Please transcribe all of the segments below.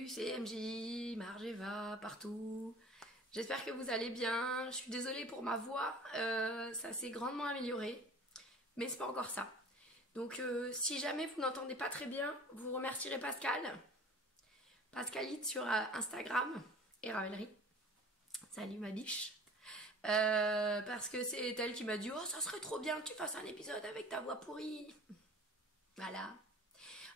Salut, c'est MJ, Margeva, partout. J'espère que vous allez bien. Je suis désolée pour ma voix, ça s'est grandement amélioré, mais c'est pas encore ça. Donc si jamais vous n'entendez pas très bien, vous remercierez Pascal, Pascalite sur Instagram et Ravelry. Salut ma biche. Parce que c'est elle qui m'a dit « Oh, ça serait trop bien que tu fasses un épisode avec ta voix pourrie !» Voilà.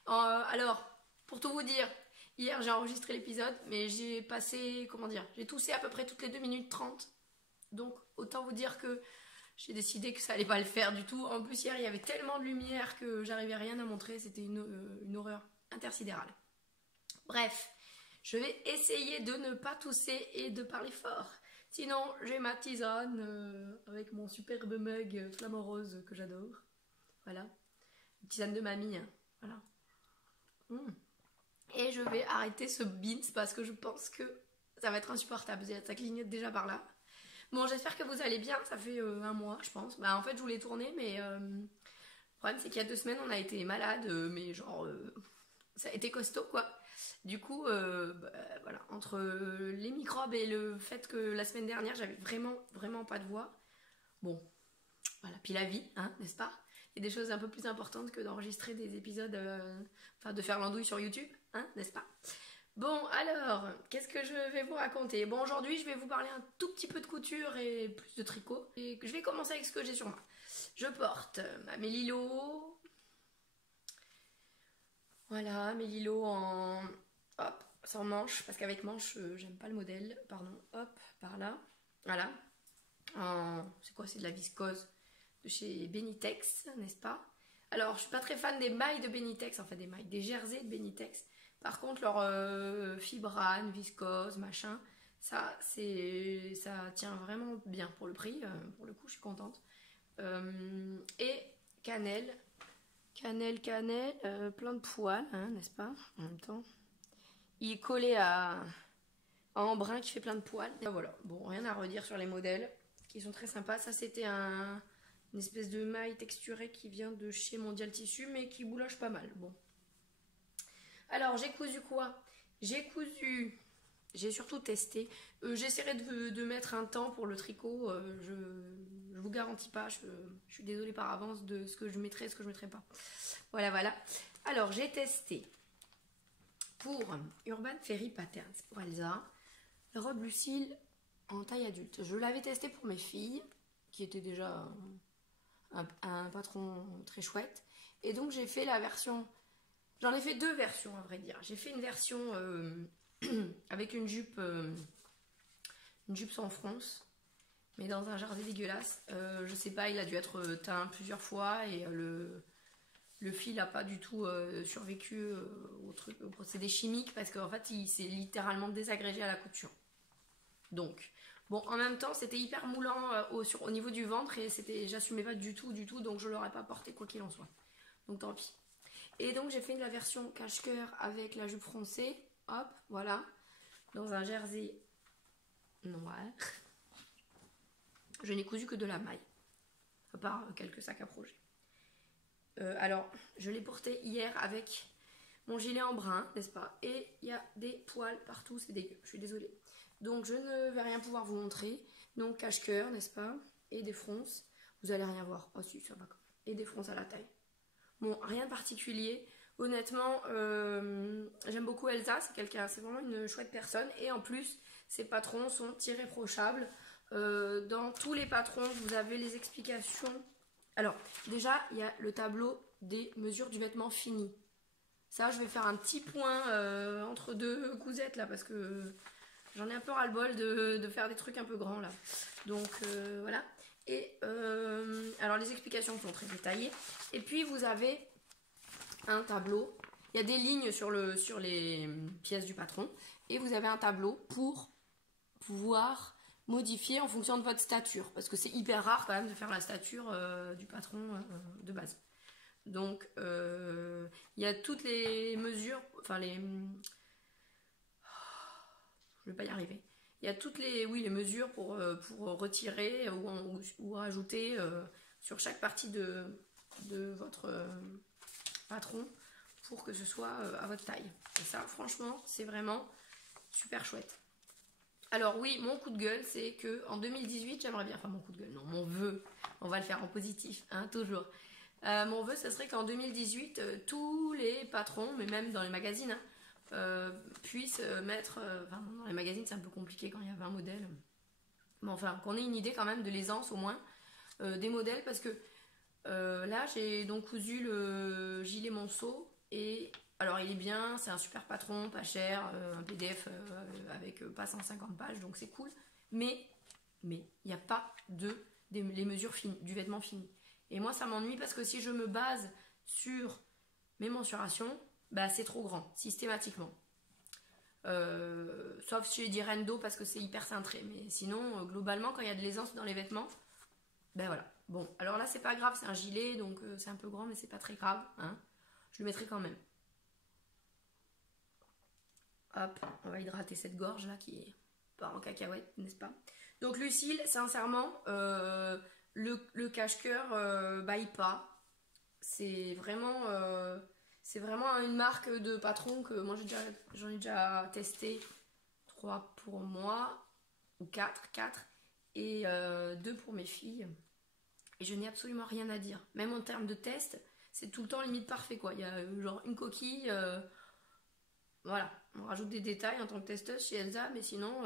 Alors, pour tout vous dire, hier j'ai enregistré l'épisode, mais j'ai passé, comment dire, j'ai toussé à peu près toutes les 2 minutes 30. Donc autant vous dire que j'ai décidé que ça allait pas le faire du tout. En plus hier il y avait tellement de lumière que j'arrivais rien à montrer, c'était une horreur intersidérale. Bref, je vais essayer de ne pas tousser et de parler fort. Sinon j'ai ma tisane avec mon superbe mug flamant rose que j'adore. Voilà, une tisane de mamie, hein. Voilà. Et je vais arrêter ce beans parce que je pense que ça va être insupportable. Ça clignote déjà par là. Bon, j'espère que vous allez bien. Ça fait un mois, je pense. Bah, en fait, je voulais tourner, mais le problème, c'est qu'il y a 2 semaines, on a été malade. Mais genre, ça a été costaud, quoi. Du coup, voilà, entre les microbes et le fait que la semaine dernière, j'avais vraiment pas de voix. Bon, voilà. Puis la vie, hein, n'est-ce pas? Il y a des choses un peu plus importantes que d'enregistrer des épisodes, enfin de faire l'andouille sur YouTube, hein, n'est-ce pas? Bon, alors, qu'est-ce que je vais vous raconter? Bon, aujourd'hui, je vais vous parler un tout petit peu de couture et plus de tricot. Et je vais commencer avec ce que j'ai sur moi. Je porte mes lilos. Voilà, mes lilos en... Hop, sans manche, parce qu'avec manche, j'aime pas le modèle. Pardon, hop, par là. Voilà. C'est quoi? C'est de la viscose de chez Benitex, n'est-ce pas? Alors, je suis pas très fan des mailles de Benitex, enfin des jerseys de Benitex. Par contre, leur fibrane, viscose, machin, ça tient vraiment bien pour le prix. Pour le coup, je suis contente. Et cannelle, plein de poils, hein, n'est-ce pas? En même temps, il est collé à embrun qui fait plein de poils. Et voilà, bon, rien à redire sur les modèles, qui sont très sympas. Ça, c'était une espèce de maille texturée qui vient de chez Mondial Tissu, mais qui bouloche pas mal. Bon. Alors, j'ai cousu quoi? J'ai surtout testé. J'essaierai de mettre un temps pour le tricot. Je vous garantis pas. Je suis désolée par avance de ce que je mettrai et ce que je mettrai pas. Voilà, voilà. Alors, j'ai testé pour Urban Fairy Patterns, pour Elsa, la robe Lucille en taille adulte. Je l'avais testé pour mes filles, qui étaient déjà un patron très chouette. Et donc, j'ai fait la version... J'en ai fait 2 versions, à vrai dire. J'ai fait une version avec une jupe sans fronce, mais dans un jardin dégueulasse. Je sais pas, il a dû être teint plusieurs fois et le fil n'a pas du tout survécu au procédé chimique parce qu'en fait, il s'est littéralement désagrégé à la couture. Donc, bon, en même temps, c'était hyper moulant au niveau du ventre et j'assumais pas du tout, donc je l'aurais pas porté quoi qu'il en soit. Donc tant pis. Et donc j'ai fait la version cache-cœur avec la jupe froncée, hop, voilà, dans un jersey noir. Je n'ai cousu que de la maille, à part quelques sacs à projet. Alors, je l'ai porté hier avec mon gilet en brun, n'est-ce pas? Et il y a des poils partout, c'est dégueu, je suis désolée. Donc je ne vais rien pouvoir vous montrer. Donc cache-cœur, n'est-ce pas? Et des fronces, vous allez rien voir. Oh si, ça va quand même. Et des fronces à la taille. Bon, rien de particulier. Honnêtement, j'aime beaucoup Elsa, c'est vraiment une chouette personne. Et en plus, ses patrons sont irréprochables. Dans tous les patrons, vous avez les explications. Alors, déjà, il y a le tableau des mesures du vêtement fini. Ça, je vais faire un petit point entre 2 cousettes là, parce que j'en ai un peu ras-le-bol de faire des trucs un peu grands là. Donc, voilà. Et alors les explications sont très détaillées. Et puis vous avez un tableau. Il y a des lignes sur les pièces du patron. Et vous avez un tableau pour pouvoir modifier en fonction de votre stature. Parce que c'est hyper rare quand même de faire la stature du patron de base. Donc il y a toutes les mesures. Enfin les... Je vais pas y arriver. Il y a toutes les mesures pour retirer ou rajouter sur chaque partie de votre patron pour que ce soit à votre taille. Et ça, franchement, c'est vraiment super chouette. Alors oui, mon coup de gueule, c'est que en 2018, j'aimerais bien, enfin mon coup de gueule, non, mon vœu, on va le faire en positif, hein, toujours. Mon vœu, ce serait qu'en 2018, tous les patrons, mais même dans les magazines, hein, puissent mettre, enfin dans les magazines c'est un peu compliqué quand il y a 20 modèles, mais enfin qu'on ait une idée quand même de l'aisance au moins des modèles, parce que là j'ai donc cousu le gilet monceau, et alors il est bien, c'est un super patron, pas cher, un PDF avec pas 150 pages, donc c'est cool, mais il n'y a pas les mesures finies, du vêtement fini. Et moi ça m'ennuie parce que si je me base sur mes mensurations, bah, c'est trop grand, systématiquement. Sauf chez les Rendo parce que c'est hyper cintré, mais sinon globalement quand il y a de l'aisance dans les vêtements, ben voilà. Bon, alors là c'est pas grave, c'est un gilet, donc c'est un peu grand, mais c'est pas très grave, hein. Je le mettrai quand même. Hop, on va hydrater cette gorge là qui est pas en cacahuète, n'est-ce pas? Donc Lucille, sincèrement, le cache-cœur baille pas. C'est vraiment une marque de patron que moi j'en ai déjà testé 3 pour moi, ou 4 et 2 pour mes filles. Et je n'ai absolument rien à dire. Même en termes de test, c'est tout le temps limite parfait quoi. Il y a genre une coquille, voilà. On rajoute des détails en tant que testeuse chez Elsa, mais sinon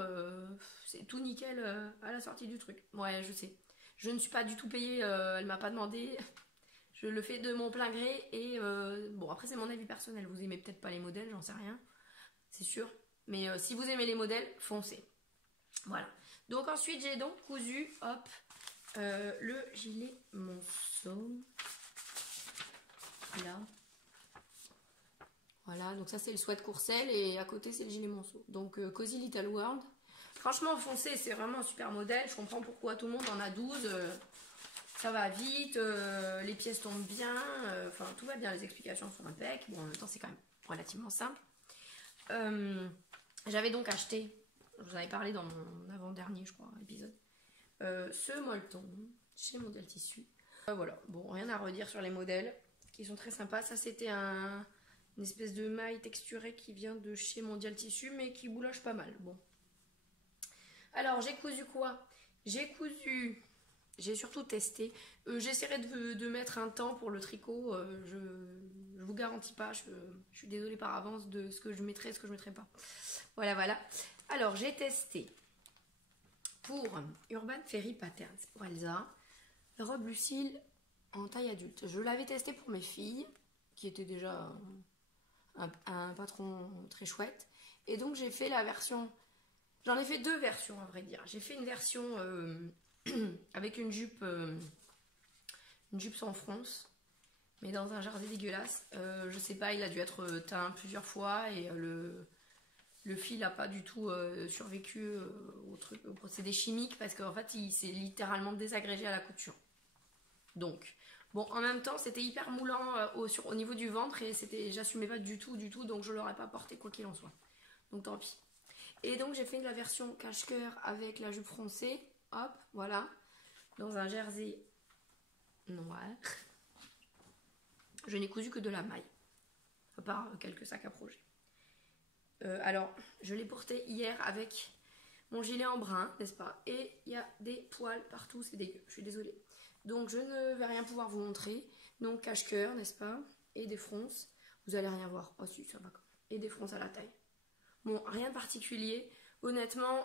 c'est tout nickel à la sortie du truc. Ouais, je sais. Je ne suis pas du tout payée, elle m'a pas demandé. Je le fais de mon plein gré et bon après c'est mon avis personnel, vous aimez peut-être pas les modèles, j'en sais rien, c'est sûr, mais si vous aimez les modèles, foncez. Voilà, donc ensuite j'ai donc cousu, hop, le gilet monceau, là, voilà, donc ça c'est le sweat courcelle et à côté c'est le gilet monceau, donc Cozy Little World. Franchement foncez, c'est vraiment un super modèle, je comprends pourquoi tout le monde en a 12. Ça va vite, les pièces tombent bien, enfin tout va bien, les explications sont impeccables. Bon, en même temps, c'est quand même relativement simple. J'avais donc acheté, je vous en avais parlé dans mon avant-dernier, je crois, épisode, ce molleton chez Mondial Tissu. Voilà, bon, rien à redire sur les modèles, qui sont très sympas. Ça, c'était une espèce de maille texturée qui vient de chez Mondial Tissu, mais qui bouloche pas mal. Bon. Alors, j'ai cousu quoi? J'ai surtout testé. J'essaierai de mettre un temps pour le tricot. Je vous garantis pas. Je suis désolée par avance de ce que je mettrai et ce que je mettrai pas. Voilà, voilà. Alors, j'ai testé pour Urban Fairy Patterns, pour Elsa, la robe Lucille en taille adulte. Je l'avais testé pour mes filles, qui était déjà un patron très chouette. Et donc, j'ai fait la version... J'en ai fait 2 versions, à vrai dire. J'ai fait une version... avec une jupe sans fronce, mais dans un jardin dégueulasse. Je sais pas, il a dû être teint plusieurs fois et le fil n'a pas du tout survécu au procédé chimique parce qu'en fait il s'est littéralement désagrégé à la couture. Donc, bon, en même temps c'était hyper moulant au niveau du ventre et j'assumais pas du tout, donc je l'aurais pas porté quoi qu'il en soit. Donc tant pis. Et donc j'ai fait la version cache-cœur avec la jupe froncée. Hop, voilà, dans un jersey noir. Je n'ai cousu que de la maille, à part quelques sacs à projet. Alors, je l'ai porté hier avec mon gilet en brun, n'est-ce pas? Et il y a des poils partout, c'est dégueu, je suis désolée. Donc, je ne vais rien pouvoir vous montrer. Donc, cache-cœur, n'est-ce pas? Et des fronces. Vous allez rien voir. Oh si, ça va quand même. Et des fronces à la taille. Bon, rien de particulier. Honnêtement,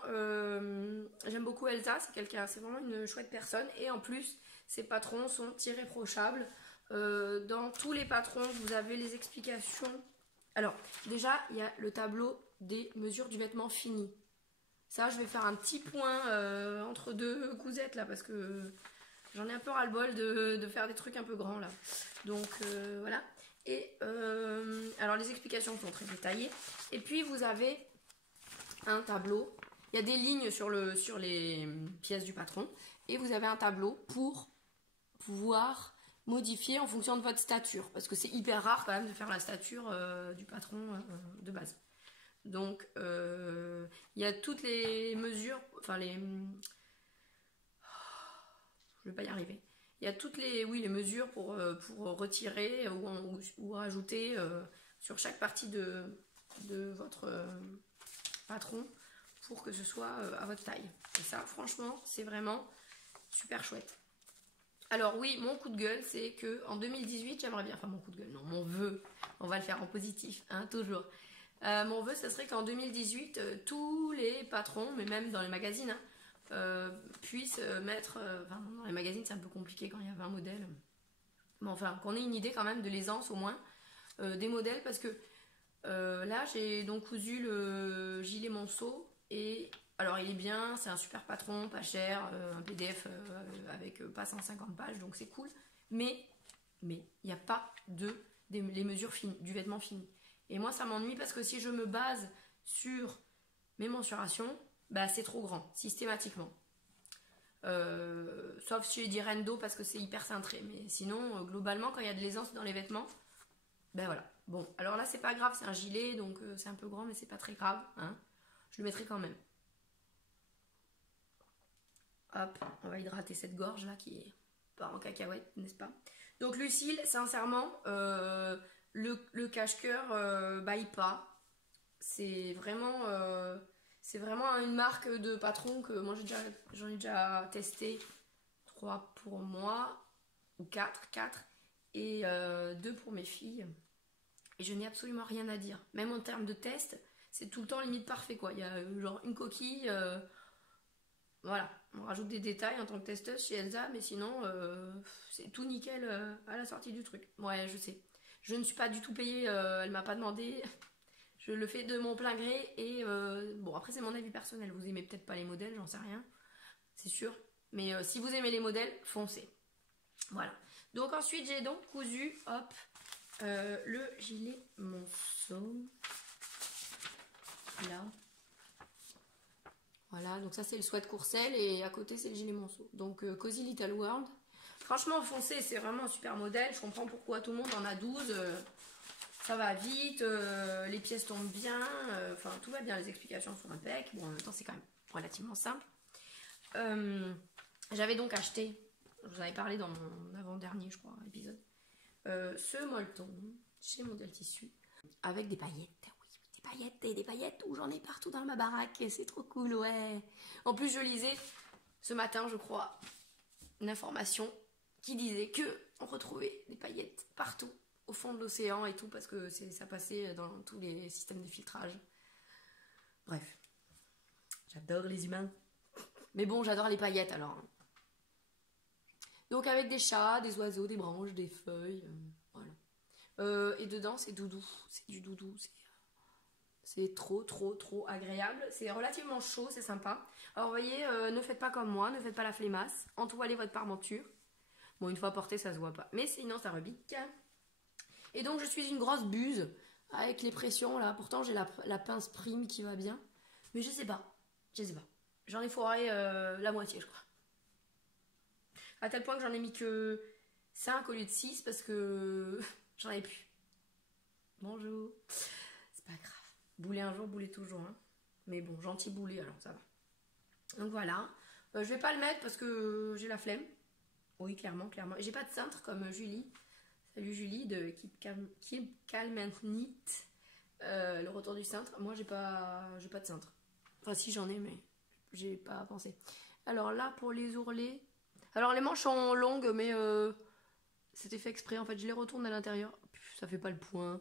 j'aime beaucoup Elsa, c'est vraiment une chouette personne. Et en plus, ses patrons sont irréprochables. Dans tous les patrons, vous avez les explications. Alors, déjà, il y a le tableau des mesures du vêtement fini. Ça, je vais faire un petit point entre 2 cousettes, là, parce que j'en ai un peu ras-le-bol de faire des trucs un peu grands, là. Donc, voilà. Et, alors, les explications sont très détaillées. Et puis, vous avez... un tableau, il y a des lignes sur les pièces du patron et vous avez un tableau pour pouvoir modifier en fonction de votre stature parce que c'est hyper rare quand même de faire la stature du patron de base. Donc il y a toutes les mesures, enfin les... je vais pas y arriver. Il y a toutes les mesures pour retirer ou rajouter sur chaque partie de votre patron pour que ce soit à votre taille. Et ça, franchement, c'est vraiment super chouette. Alors oui, mon coup de gueule, c'est que en 2018, j'aimerais bien, enfin mon coup de gueule, non, mon vœu, on va le faire en positif, hein, toujours. Mon vœu, ce serait qu'en 2018, tous les patrons, mais même dans les magazines, hein, puissent mettre, enfin dans les magazines c'est un peu compliqué quand il y a 20 modèles, mais enfin qu'on ait une idée quand même de l'aisance au moins des modèles, parce que là j'ai donc cousu le gilet monceau, et alors il est bien, c'est un super patron, pas cher, un PDF avec pas 150 pages, donc c'est cool, mais il n'y a pas les mesures fines, du vêtement fini. Et moi ça m'ennuie parce que si je me base sur mes mensurations, bah c'est trop grand, systématiquement. Sauf si j'ai dit Rendo parce que c'est hyper cintré, mais sinon globalement quand il y a de l'aisance dans les vêtements, ben voilà. Bon, alors là c'est pas grave, c'est un gilet, donc c'est un peu grand, mais c'est pas très grave, hein. Je le mettrai quand même. Hop, on va hydrater cette gorge là qui est pas en cacahuète, n'est-ce pas? Donc Lucille, sincèrement, le cache-cœur baille pas. C'est vraiment une marque de patron que moi j'en ai déjà testé 3 pour moi, ou 4 et 2 pour mes filles. Et je n'ai absolument rien à dire. Même en termes de test, c'est tout le temps limite parfait quoi. Il y a genre une coquille, voilà. On rajoute des détails en tant que testeuse chez Elsa, mais sinon c'est tout nickel à la sortie du truc. Ouais, je sais. Je ne suis pas du tout payée, elle m'a pas demandé. Je le fais de mon plein gré et bon après c'est mon avis personnel, vous aimez peut-être pas les modèles, j'en sais rien, c'est sûr, mais si vous aimez les modèles, foncez. Voilà, donc ensuite j'ai donc cousu, hop, le gilet monceau, là, voilà, donc ça c'est le sweat courcelle et à côté c'est le gilet monceau, donc Cozy Little World. Franchement foncez, c'est vraiment un super modèle, je comprends pourquoi tout le monde en a 12. Ça va vite, les pièces tombent bien, enfin tout va bien, les explications sont impeccables. Bon, en même temps, c'est quand même relativement simple. J'avais donc acheté, je vous avais parlé dans mon avant-dernier, je crois, épisode, ce molleton chez Modèle Tissu avec des paillettes. Oui, des paillettes et des paillettes où j'en ai partout dans ma baraque et c'est trop cool, ouais. En plus, je lisais ce matin, je crois, une information qui disait que on retrouvait des paillettes partout au fond de l'océan et tout, parce que ça passait dans tous les systèmes de filtrage. Bref, j'adore les humains, mais bon, j'adore les paillettes alors. Donc avec des chats, des oiseaux, des branches, des feuilles, voilà. Et dedans c'est doudou, c'est du doudou, c'est trop agréable, c'est relativement chaud, c'est sympa. Alors vous voyez, ne faites pas comme moi, ne faites pas la flémasse, entoilez votre parmenture. Bon, une fois porté ça se voit pas, mais sinon ça rebique. Et donc je suis une grosse buse avec les pressions là. Pourtant j'ai la pince prime qui va bien. Mais je sais pas. J'en ai foiré la moitié je crois. À tel point que j'en ai mis que 5 au lieu de 6 parce que j'en avais plus. Bonjour. C'est pas grave. Bouler un jour, bouler toujours. Hein. Mais bon, gentil bouler alors ça va. Donc voilà. Je vais pas le mettre parce que j'ai la flemme. Oui, clairement. Et j'ai pas de cintre comme Julie. Salut Julie de Keep Calm and Neat, le retour du cintre. Moi j'ai pas de cintre. Enfin si j'en ai mais j'ai pas pensé. Alors là pour les ourlets, alors les manches sont longues mais c'était fait exprès en fait, je les retourne à l'intérieur. Ça fait pas le point.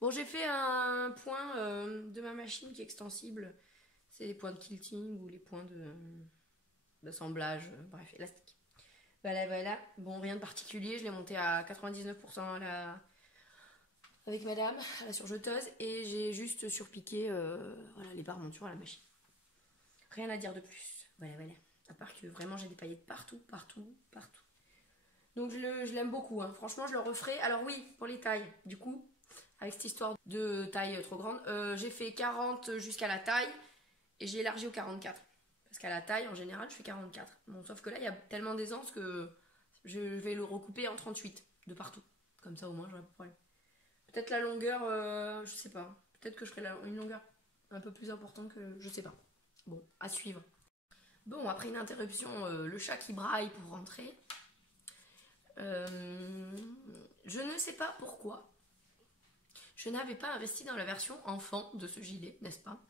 Bon j'ai fait un point de ma machine qui est extensible. C'est les points de quilting ou les points d'assemblage, bref, élastique. Voilà. Bon, rien de particulier. Je l'ai monté à 99% avec madame, à la surjeteuse. Et j'ai juste surpiqué voilà, les parmentures à la machine. Rien à dire de plus. Voilà. À part que vraiment, j'ai des paillettes partout. Donc, je l'aime beaucoup. Hein. Franchement, je le referai. Alors oui, pour les tailles, du coup, avec cette histoire de taille trop grande, j'ai fait 40 jusqu'à la taille. Et j'ai élargi au 44. Parce qu'à la taille, en général, je fais 44. Bon, sauf que là, il y a tellement d'aisance que je vais le recouper en 38 de partout. Comme ça, au moins, j'aurai pas de problème. Peut-être la longueur, je sais pas. Peut-être que je ferai une longueur un peu plus importante que... Je sais pas. Bon, à suivre. Bon, après une interruption, le chat qui braille pour rentrer. Je ne sais pas pourquoi. Je n'avais pas investi dans la version enfant de ce gilet, n'est-ce pas?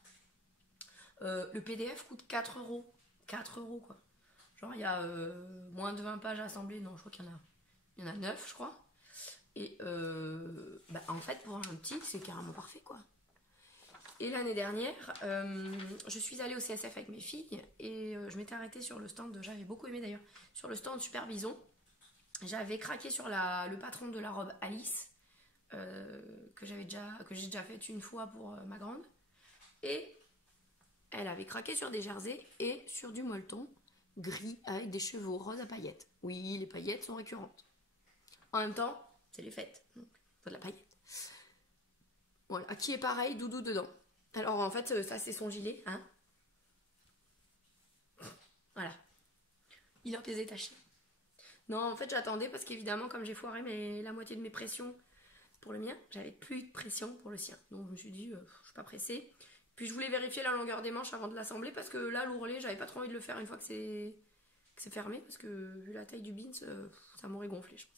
Le PDF coûte 4 euros. 4 euros quoi. Genre il y a moins de 20 pages assemblées. Non, je crois qu'il y en a 9, je crois. Et en fait, pour un petit, c'est carrément parfait quoi. Et l'année dernière, je suis allée au CSF avec mes filles et je m'étais arrêtée sur le stand, j'avais beaucoup aimé d'ailleurs, sur le stand Super Bison. J'avais craqué sur le patron de la robe Alice, que j'ai déjà faite une fois pour ma grande. Et elle avait craqué sur des jerseys et sur du molleton gris avec des cheveux roses à paillettes. Oui, les paillettes sont récurrentes. En même temps, c'est les fêtes, donc il faut de la paillette. Voilà, qui est pareil, doudou dedans. Alors en fait, ça c'est son gilet, hein. Voilà. Il a des détaché. Non, en fait j'attendais parce qu'évidemment, comme j'ai foiré la moitié de mes pressions pour le mien, j'avais plus de pression pour le sien. Donc je me suis dit, je suis pas pressée. Puis je voulais vérifier la longueur des manches avant de l'assembler parce que là, l'ourlet, j'avais pas trop envie de le faire une fois que c'est fermé parce que vu la taille du beans, ça m'aurait gonflé, je pense.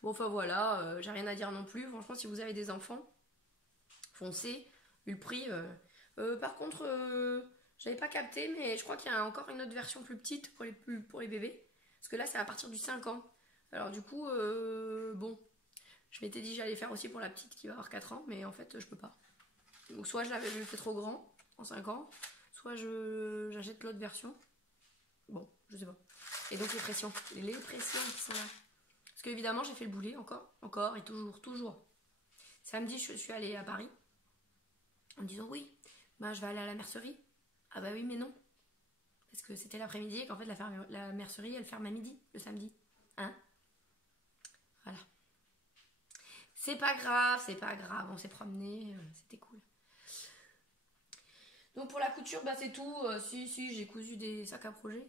Bon, enfin voilà, j'ai rien à dire non plus. Franchement, si vous avez des enfants, foncez. Vu le prix. Par contre, j'avais pas capté, mais je crois qu'il y a encore une autre version plus petite pour les bébés. Parce que là, c'est à partir du 5 ans. Alors du coup, bon, je m'étais dit j'allais faire aussi pour la petite qui va avoir 4 ans, mais en fait, je peux pas. Donc soit je l'avais fait trop grand, en 5 ans, soit j'achète l'autre version. Bon, je sais pas. Et donc les pressions qui sont là. Parce qu'évidemment, j'ai fait le boulet encore et toujours. Samedi, je suis allée à Paris en me disant oui, bah je vais aller à la mercerie. Ah bah oui, mais non. Parce que c'était l'après-midi et qu'en fait la mercerie elle ferme à midi le samedi. Hein? Voilà. C'est pas grave, on s'est promené, c'était cool. Donc pour la couture, bah c'est tout. Si, j'ai cousu des sacs à projet.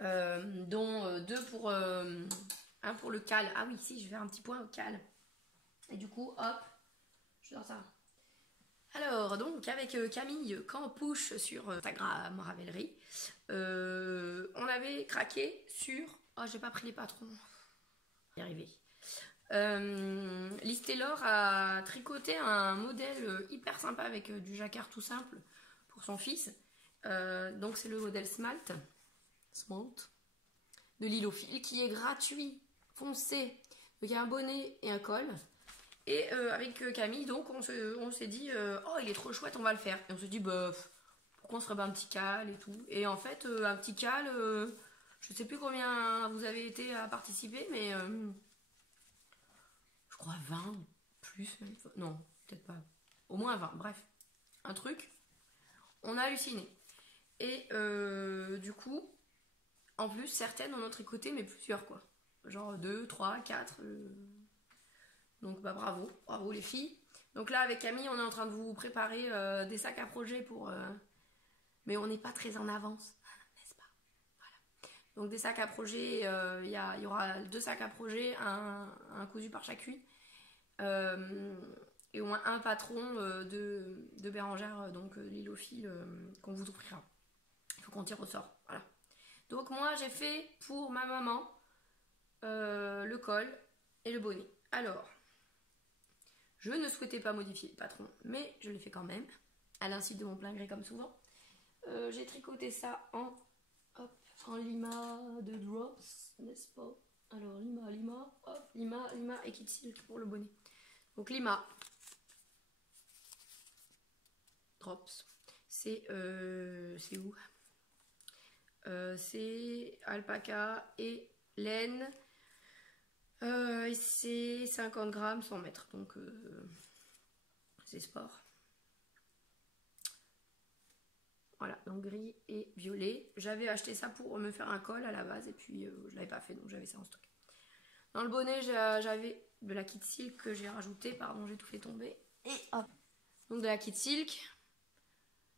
Dont deux pour un pour le cal. Ah oui, si, je vais faire un petit point au cal. Et du coup, hop, je sors ça. Alors, donc, avec Camille Campouche sur Instagram, Ravelry, on avait craqué sur... Oh, j'ai pas pris les patrons. Y arriver. Liz Taylor a tricoté un modèle hyper sympa avec du jacquard tout simple pour son fils. Donc, c'est le modèle Smalt de Lilofil qui est gratuit, foncé. Donc, il y a un bonnet et un col. Et avec Camille, donc, on s'est dit, oh, il est trop chouette, on va le faire. Et on s'est dit, bah, pourquoi on se ferait pas un petit cal et tout. Et en fait, un petit cal, je sais plus combien vous avez été à participer, mais je crois 20 plus. Même. Non, peut-être pas. Au moins 20, bref. Un truc. On a halluciné. Et du coup, en plus, certaines on a tricoté, mais plusieurs, quoi. Genre 2, 3, 4... Donc bah bravo les filles. Donc là avec Camille on est en train de vous préparer des sacs à projet pour... Mais on n'est pas très en avance, n'est-ce pas? Voilà. Donc des sacs à projet, il y aura 2 sacs à projet, un cousu par chacune. Et au moins un patron de Bérangère, donc Lilofil, qu'on vous offrira. Il faut qu'on tire au sort. Voilà. Donc moi j'ai fait pour ma maman le col et le bonnet. Alors... Je ne souhaitais pas modifier le patron, mais je l'ai fait quand même, à l'insu de mon plein gré comme souvent. J'ai tricoté ça en lima de drops, n'est-ce pas? Alors lima et kit silk pour le bonnet. Donc lima drops, c'est où? C'est alpaca et laine. Et c'est 50 grammes 100 mètres, donc c'est sport. Voilà, donc gris et violet. J'avais acheté ça pour me faire un col à la base et puis je l'avais pas fait, donc j'avais ça en stock. Dans le bonnet, j'avais de la kit silk que j'ai rajouté, pardon, j'ai tout fait tomber. Et hop. Donc de la kit silk.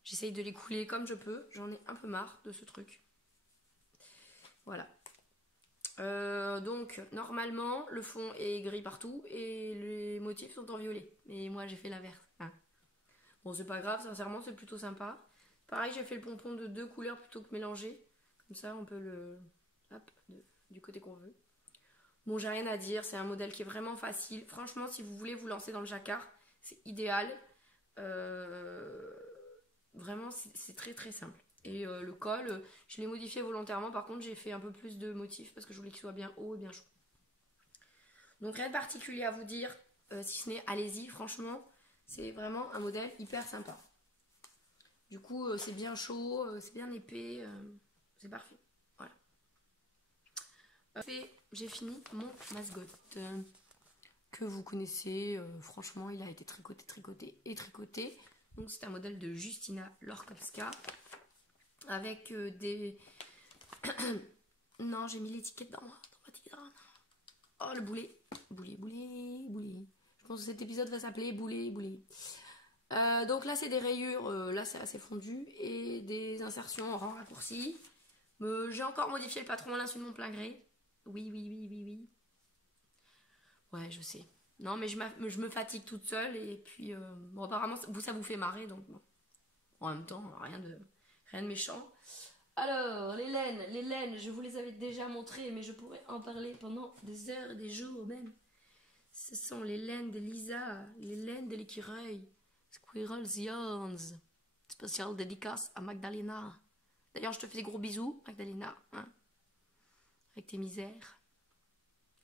J'essaye de les couler comme je peux, j'en ai un peu marre de ce truc. Voilà. Donc normalement le fond est gris partout et les motifs sont en violet, mais moi j'ai fait l'inverse. Bon c'est pas grave, sincèrement c'est plutôt sympa. Pareil j'ai fait le pompon de 2 couleurs plutôt que mélanger, comme ça on peut hop, du côté qu'on veut. Bon, j'ai rien à dire, c'est un modèle qui est vraiment facile. Franchement, si vous voulez vous lancer dans le jacquard, c'est idéal. Vraiment, c'est très très simple. Et le col, je l'ai modifié volontairement. Par contre, j'ai fait un peu plus de motifs parce que je voulais qu'il soit bien haut et bien chaud. Donc, rien de particulier à vous dire, si ce n'est allez-y, franchement, c'est vraiment un modèle hyper sympa. Du coup, c'est bien chaud, c'est bien épais, c'est parfait. Voilà. J'ai fini mon mascotte que vous connaissez. Franchement, il a été tricoté. Donc, c'est un modèle de Justina Lorkowska avec des... Non, j'ai mis l'étiquette dans ma tisane. Oh, le boulet. Boulet. Je pense que cet épisode va s'appeler Boulet. Donc là, c'est des rayures. Là, c'est assez fondu. Et des insertions en rang raccourci. J'ai encore modifié le patron à l'insu de mon plein gré. Oui. Ouais, je sais. Non, mais je me fatigue toute seule. Et puis, bon, apparemment, ça vous fait marrer. Donc, bon. En même temps, rien de méchant. Alors, les laines, je vous les avais déjà montrées, mais je pourrais en parler pendant des heures et des jours même. Ce sont les laines de Lisa, les laines de l'écureuil, Squirrel's Yarns. Spécial dédicace à Magdalena. D'ailleurs, je te fais des gros bisous, Magdalena, hein, avec tes misères.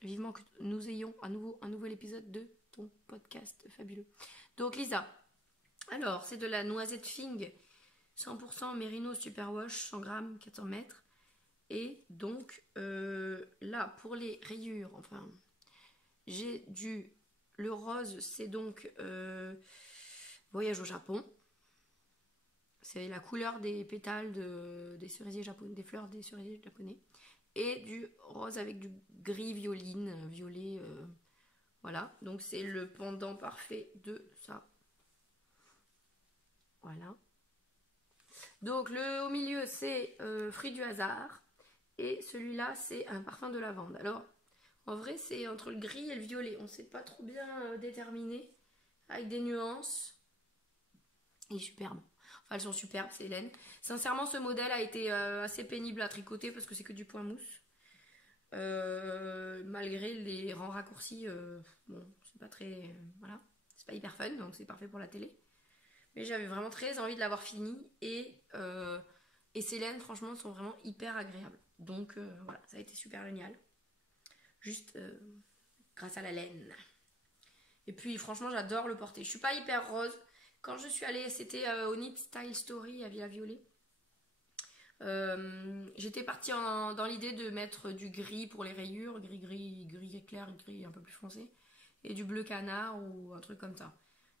Vivement que nous ayons à nouveau un nouvel épisode de ton podcast fabuleux. Donc, Lisa, alors, c'est de la noisette Fing. 100% Merino Superwash, 100 grammes, 400 mètres. Et donc, là, pour les rayures, enfin, j'ai le rose, c'est donc Voyage au Japon. C'est la couleur des pétales des cerisiers japonais, des fleurs des cerisiers japonais. Et du rose avec du gris violet. Voilà, donc c'est le pendant parfait de ça. Voilà. Donc au milieu c'est Fruit du hasard et celui-là c'est un parfum de lavande. Alors en vrai c'est entre le gris et le violet, on ne sait pas trop bien déterminer avec des nuances. Il est superbe. Enfin elles sont superbes, c'est laine. Sincèrement ce modèle a été assez pénible à tricoter parce que c'est que du point mousse. Malgré les rangs raccourcis, bon c'est pas très... voilà, c'est pas hyper fun donc c'est parfait pour la télé. Mais j'avais vraiment très envie de l'avoir fini et ces laines franchement sont vraiment hyper agréables. Donc voilà, ça a été super génial. Juste grâce à la laine. Et puis franchement j'adore le porter. Je suis pas hyper rose. Quand je suis allée, c'était au Knit Style Story à Villa Violet. J'étais partie dans l'idée de mettre du gris pour les rayures, gris clair, gris un peu plus foncé, et du bleu canard ou un truc comme ça.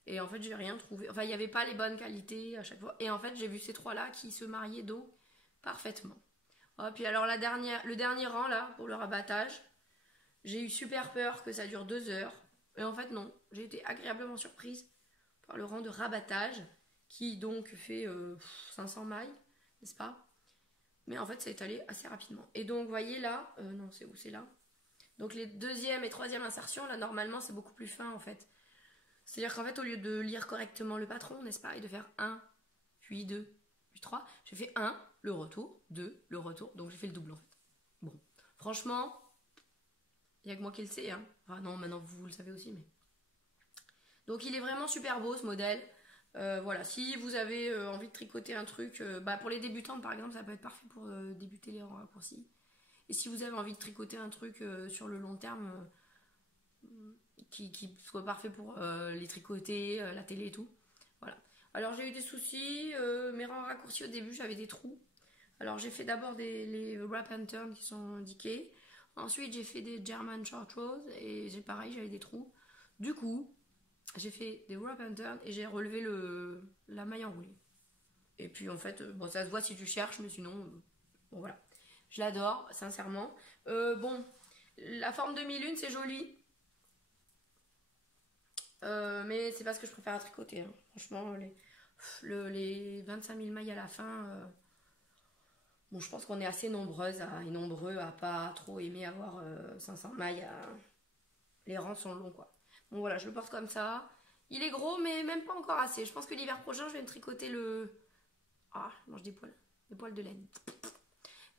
Et en fait, j'ai rien trouvé. Enfin, il n'y avait pas les bonnes qualités à chaque fois. Et en fait, j'ai vu ces trois-là qui se mariaient donc parfaitement. Oh, puis alors, le dernier rang, là, pour le rabattage, j'ai eu super peur que ça dure 2 heures. Et en fait, non. J'ai été agréablement surprise par le rang de rabattage, qui donc fait 500 mailles, n'est-ce pas? Mais en fait, ça est allé assez rapidement. Et donc, vous voyez là, non, c'est où? C'est là. Donc, les deuxième et troisième insertions, là, normalement, c'est beaucoup plus fin, en fait. C'est-à-dire qu'en fait, au lieu de lire correctement le patron, n'est-ce pas, et de faire 1, puis 2, puis 3, j'ai fait 1, le retour, 2, le retour. Donc, j'ai fait le double, en fait. Bon, franchement, il n'y a que moi qui le sais. Hein. Enfin, non, maintenant, vous le savez aussi, mais... Donc, il est vraiment super beau, ce modèle. Voilà, si vous avez envie de tricoter un truc, pour les débutantes, par exemple, ça peut être parfait pour débuter les rangs raccourcis. Et si vous avez envie de tricoter un truc sur le long terme... qui soit parfait pour les tricoter, la télé et tout. Voilà. Alors j'ai eu des soucis, mes rangs raccourcis au début j'avais des trous. Alors j'ai fait d'abord les wrap and turn qui sont indiqués. Ensuite j'ai fait des German short rows et pareil j'avais des trous. Du coup j'ai fait des wrap and turn et j'ai relevé la maille enroulée. Et puis en fait bon ça se voit si tu cherches mais sinon bon voilà. Je l'adore sincèrement. Bon la forme de mi-lune c'est joli. Mais c'est pas ce que je préfère à tricoter. Hein. Franchement, les 25 000 mailles à la fin, bon, je pense qu'on est assez nombreuses et nombreux à pas trop aimer avoir 500 mailles. Les rangs sont longs, quoi. Bon, voilà, je le porte comme ça. Il est gros, mais même pas encore assez. Je pense que l'hiver prochain, je vais me tricoter le... Ah, je mange des poils. Des poils de laine.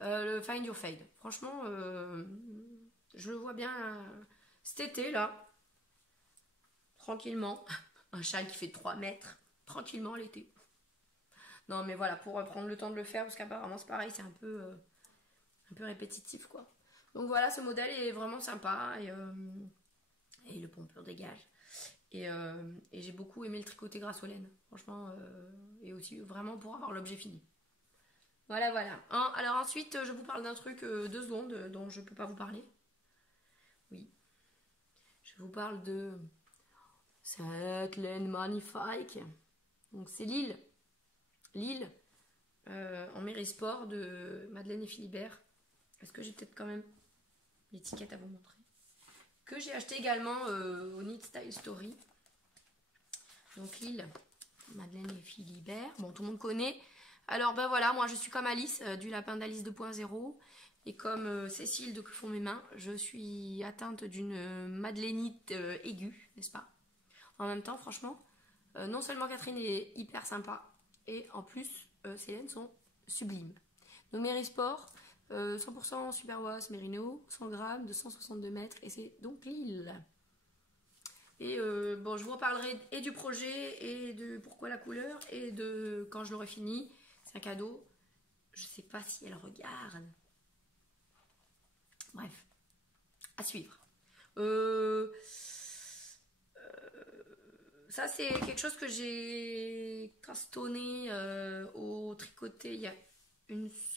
Le Find Your Fade. Franchement, je le vois bien cet été là, tranquillement. Un châle qui fait 3 mètres, tranquillement l'été. Non mais voilà, pour prendre le temps de le faire, parce qu'apparemment c'est pareil, c'est un peu répétitif quoi. Donc voilà, ce modèle est vraiment sympa et le pompeur dégage. Et j'ai beaucoup aimé le tricoter grâce aux laines, franchement, et aussi vraiment pour avoir l'objet fini. Voilà, voilà. Alors ensuite, je vous parle d'un truc 2 secondes dont je peux pas vous parler. Oui. Je vous parle de cette laine magnifique. Donc c'est Lille. Lille, en Mérisport de Madeleine et Philibert. Est-ce que j'ai peut-être quand même l'étiquette à vous montrer? Que j'ai acheté également au Knit Style Story. Donc Lille, Madeleine et Philibert. Bon, tout le monde connaît. Alors ben voilà, moi je suis comme Alice du Lapin d'Alice 2.0 et comme Cécile de Que font mes mains, je suis atteinte d'une madeleinite aiguë, n'est-ce pas? En même temps, franchement, non seulement Catherine est hyper sympa et en plus ses laines sont sublimes. Donc Mérisport, 100% superwash mérino, 100 grammes de 162 mètres et c'est donc Lille. Et bon, je vous reparlerai et du projet et de pourquoi la couleur et de quand je l'aurai fini. C'est un cadeau. Je sais pas si elle regarde. Bref, à suivre. Ça, c'est quelque chose que j'ai castonné au tricoté il y a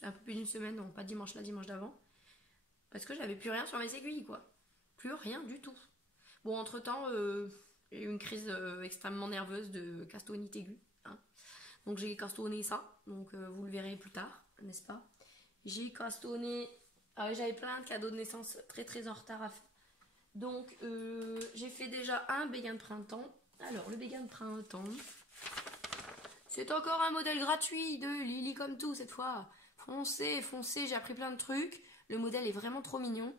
un peu plus d'une semaine, non pas dimanche là, dimanche d'avant. Parce que j'avais plus rien sur mes aiguilles, quoi. Plus rien du tout. Bon, entre-temps, j'ai eu une crise extrêmement nerveuse de castonite aiguë. Hein. Donc j'ai castonné ça, donc vous le verrez plus tard, n'est-ce pas? J'ai castonné, j'avais plein de cadeaux de naissance très en retard à faire. Donc j'ai fait déjà un béguin de printemps. Alors le béguin de printemps, c'est encore un modèle gratuit de Lily comme tout cette fois. Foncez, foncez, j'ai appris plein de trucs. Le modèle est vraiment trop mignon.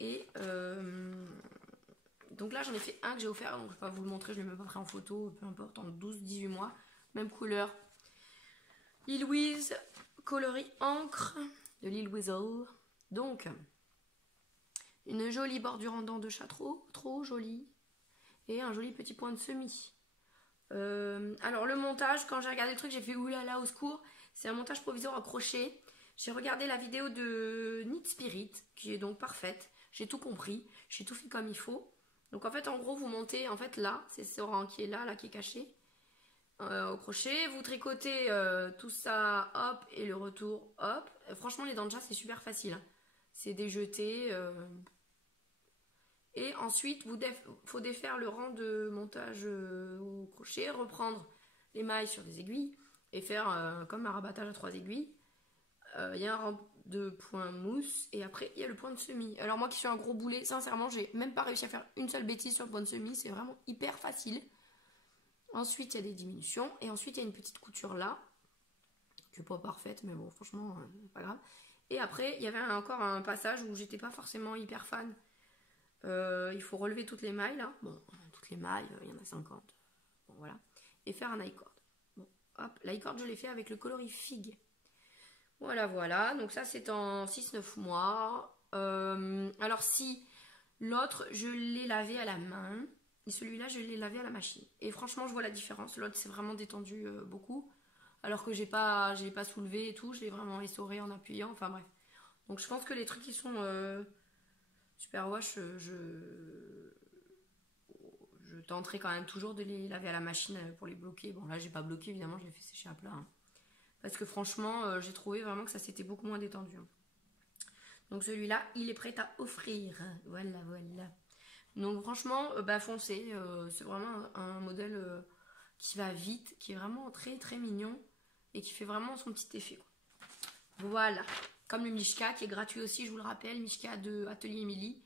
Et donc là j'en ai fait un que j'ai offert, donc je vais pas vous le montrer, je ne l'ai même pas pris en photo, peu importe, en 12-18 mois, même couleur. Lille Louise, coloris encre de Lille Weasel. Donc, une jolie bordure en dents de chat, trop jolie. Et un joli petit point de semis. Alors le montage, quand j'ai regardé le truc, j'ai fait oulala au secours. C'est un montage provisoire à crochet. J'ai regardé la vidéo de Knit Spirit, qui est donc parfaite. J'ai tout compris, j'ai tout fait comme il faut. Donc en fait, en gros, vous montez, en fait là, c'est ce rang qui est là qui est caché. Au crochet, vous tricotez tout ça, hop, et le retour, hop. Franchement, les dents de chat, c'est super facile. Hein. C'est des jetés. Et ensuite, faut défaire le rang de montage au crochet, reprendre les mailles sur les aiguilles et faire comme un rabattage à 3 aiguilles. Il y a un rang de points mousse et après il y a le point de semis. Alors moi qui suis un gros boulet, sincèrement, j'ai même pas réussi à faire une seule bêtise sur le point de semis, c'est vraiment hyper facile. Ensuite, il y a des diminutions et ensuite il y a une petite couture là, qui n'est pas parfaite, mais bon, franchement, pas grave. Et après, il y avait encore un passage où j'étais pas forcément hyper fan. Il faut relever toutes les mailles là. Bon, toutes les mailles, il y en a 50. Bon, voilà. Et faire un i-cord. Bon, hop, l'i-cord, je l'ai fait avec le coloris figue. Voilà. Donc ça, c'est en 6-9 mois. Alors si l'autre, je l'ai lavé à la main. Et celui-là, je l'ai lavé à la machine. Et franchement, je vois la différence. L'autre, c'est vraiment détendu beaucoup. Alors que je l'ai pas soulevé et tout. Je l'ai vraiment essoré en appuyant. Enfin bref. Donc je pense que les trucs qui sont... Superwash, je tenterai quand même toujours de les laver à la machine pour les bloquer. Bon, là, j'ai pas bloqué, évidemment, je les fais sécher à plat. Hein. Parce que franchement, j'ai trouvé vraiment que ça s'était beaucoup moins détendu. Hein. Donc celui-là, il est prêt à offrir. Voilà. Donc franchement, foncez. C'est vraiment un modèle qui va vite, qui est vraiment très mignon et qui fait vraiment son petit effet. Quoi. Voilà. Comme le Mishka qui est gratuit aussi, je vous le rappelle, Mishka de Atelier Émilie.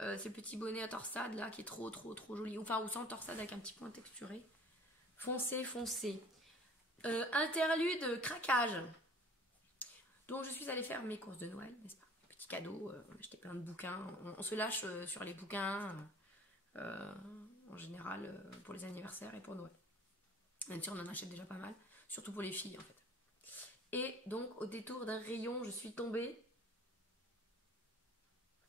C'est le petit bonnet à torsade là qui est trop joli. Enfin, ou sans torsade avec un petit point texturé. Foncez. Interlude craquage. Donc je suis allée faire mes courses de Noël, n'est-ce pas? Petit cadeau, on a acheté plein de bouquins. On se lâche sur les bouquins en général pour les anniversaires et pour Noël. Même si on en achète déjà pas mal, surtout pour les filles en fait. Et donc au détour d'un rayon, je suis tombée.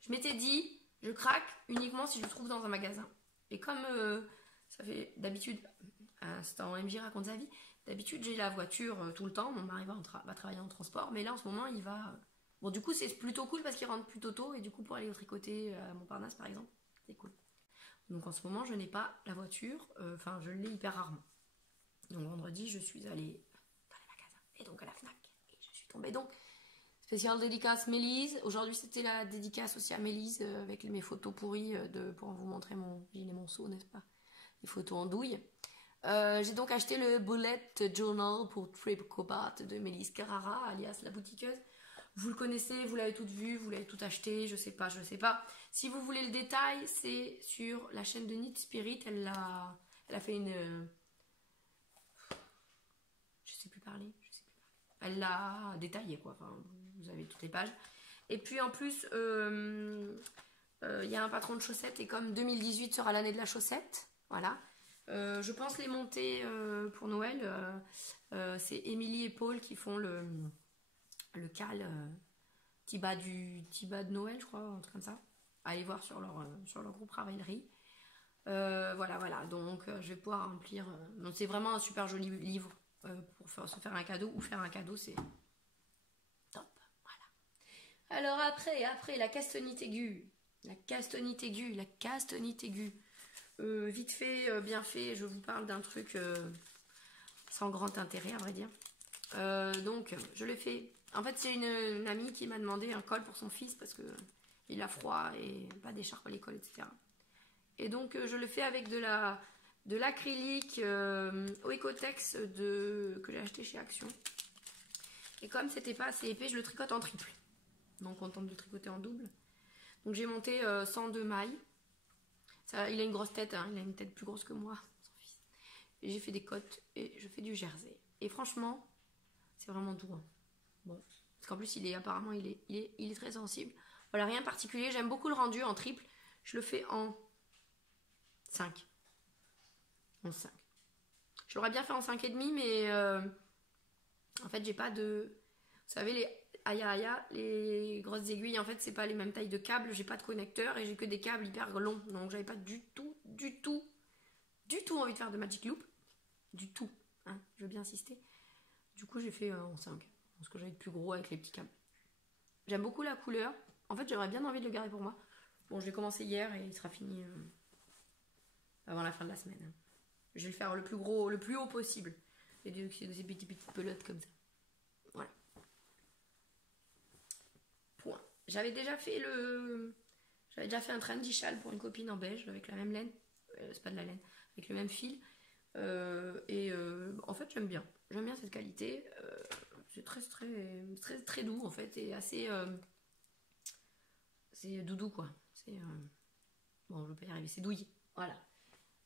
Je m'étais dit, je craque uniquement si je le trouve dans un magasin. Et comme ça fait d'habitude, instant MJ raconte sa vie, d'habitude j'ai la voiture tout le temps, mon mari va travailler en transport, mais là en ce moment il va... Bon du coup c'est plutôt cool parce qu'il rentre plutôt tôt et du coup pour aller au tricoter à Montparnasse par exemple, c'est cool. Donc en ce moment je n'ai pas la voiture, enfin je l'ai hyper rarement. Donc vendredi je suis allée dans les magasins et donc à la FNAC et je suis tombée donc... Spécial dédicace Mélise. Aujourd'hui, c'était la dédicace aussi à Mélise avec mes photos pourries pour vous montrer mon gilet monceau, n'est-ce pas? Les photos en douille. J'ai donc acheté le bullet journal pour Trip Cobat de Mélise Carrara, alias la boutiqueuse. Vous le connaissez, vous l'avez tout vu, vous l'avez tout acheté, je sais pas. Si vous voulez le détail, c'est sur la chaîne de Knit Spirit. Elle a fait une... Je sais plus parler. Elle l'a détaillé, quoi. Enfin, vous avez toutes les pages. Et puis en plus, il y a un patron de chaussettes. Et comme 2018 sera l'année de la chaussette, voilà. Je pense les monter pour Noël. C'est Émilie et Paul qui font le cal Tiba de Noël, je crois, un truc comme ça. Allez voir sur leur groupe Ravelry. Voilà. Donc, je vais pouvoir remplir. Donc, c'est vraiment un super joli livre. Pour se faire un cadeau ou faire un cadeau, c'est top. Voilà. Alors après la castanite aiguë. Vite fait, bien fait, je vous parle d'un truc sans grand intérêt à vrai dire. Donc je l'ai fait. En fait c'est une amie qui m'a demandé un col pour son fils parce que il a froid et pas d'écharpe à l'école, etc. Et donc je le fais avec de l'acrylique Oecotex que j'ai acheté chez Action. Et comme c'était pas assez épais, je le tricote en triple. Donc on tente de le tricoter en double. Donc j'ai monté 102 mailles. Ça, il a une grosse tête, hein, il a une tête plus grosse que moi, son fils. Et j'ai fait des côtes et je fais du jersey. Et franchement, c'est vraiment doux. Hein. Bon, parce qu'en plus apparemment il est très sensible. Voilà, rien de particulier. J'aime beaucoup le rendu en triple. Je le fais en 5. En 5. Je l'aurais bien fait en 5,5, mais en fait j'ai pas de... Vous savez les Aya, les grosses aiguilles, en fait c'est pas les mêmes tailles de câbles, j'ai pas de connecteur et j'ai que des câbles hyper longs, donc j'avais pas du tout envie de faire de Magic Loop, du tout, hein, je veux bien insister. Du coup j'ai fait en 5, parce que j'avais de plus gros avec les petits câbles. J'aime beaucoup la couleur, en fait j'aurais bien envie de le garder pour moi. Bon, je l'ai commencé hier et il sera fini avant la fin de la semaine. Hein. Je vais le faire le plus haut possible. Et de ces petites pelotes comme ça. Voilà. Point. J'avais déjà fait un trendy châle pour une copine en beige avec la même laine. C'est pas de la laine, avec le même fil. En fait, j'aime bien. J'aime bien cette qualité. C'est très doux en fait et assez. C'est doudou quoi. Bon, je veux pas y arriver. C'est douillet. Voilà.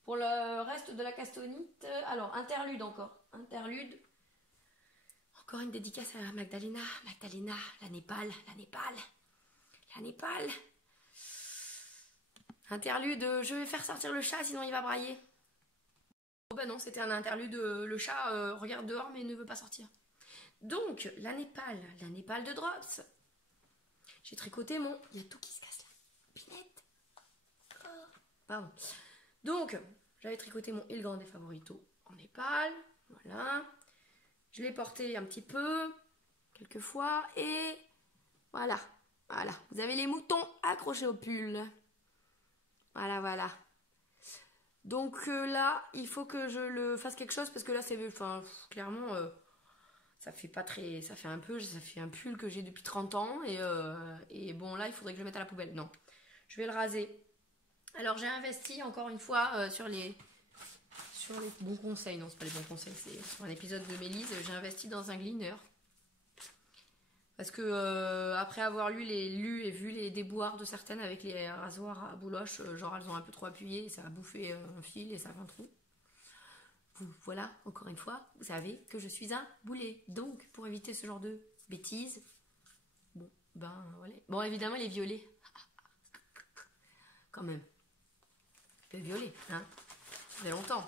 Pour le reste de la castonite, alors interlude encore. Interlude. Encore une dédicace à Magdalena, la Népal. Interlude, je vais faire sortir le chat sinon il va brailler. Oh bah non, c'était un interlude, le chat regarde dehors mais ne veut pas sortir. Donc, la Népal de Drops. J'ai tricoté mon... Il y a tout qui se casse là. Pinette. Oh. Pardon. Donc, j'avais tricoté mon Il Grande Favorito en Népal. Voilà. Je l'ai porté un petit peu, quelques fois, et voilà. Vous avez les moutons accrochés au pull. Voilà. Donc là, il faut que je le fasse quelque chose parce que là, clairement, ça fait un pull que j'ai depuis 30 ans et bon là, il faudrait que je le mette à la poubelle. Non, je vais le raser. Alors j'ai investi encore une fois sur les bons conseils, non c'est pas les bons conseils, c'est sur un épisode de Mélise, j'ai investi dans un gleaner. Parce que après avoir lu et vu les déboires de certaines avec les rasoirs à bouloche, genre elles ont un peu trop appuyé, et ça a bouffé un fil et ça fait un trou. Voilà, encore une fois, vous savez que je suis un boulet. Donc pour éviter ce genre de bêtises, voilà. Bon évidemment les violets. Quand même. Un peu violet, hein. Ça fait longtemps.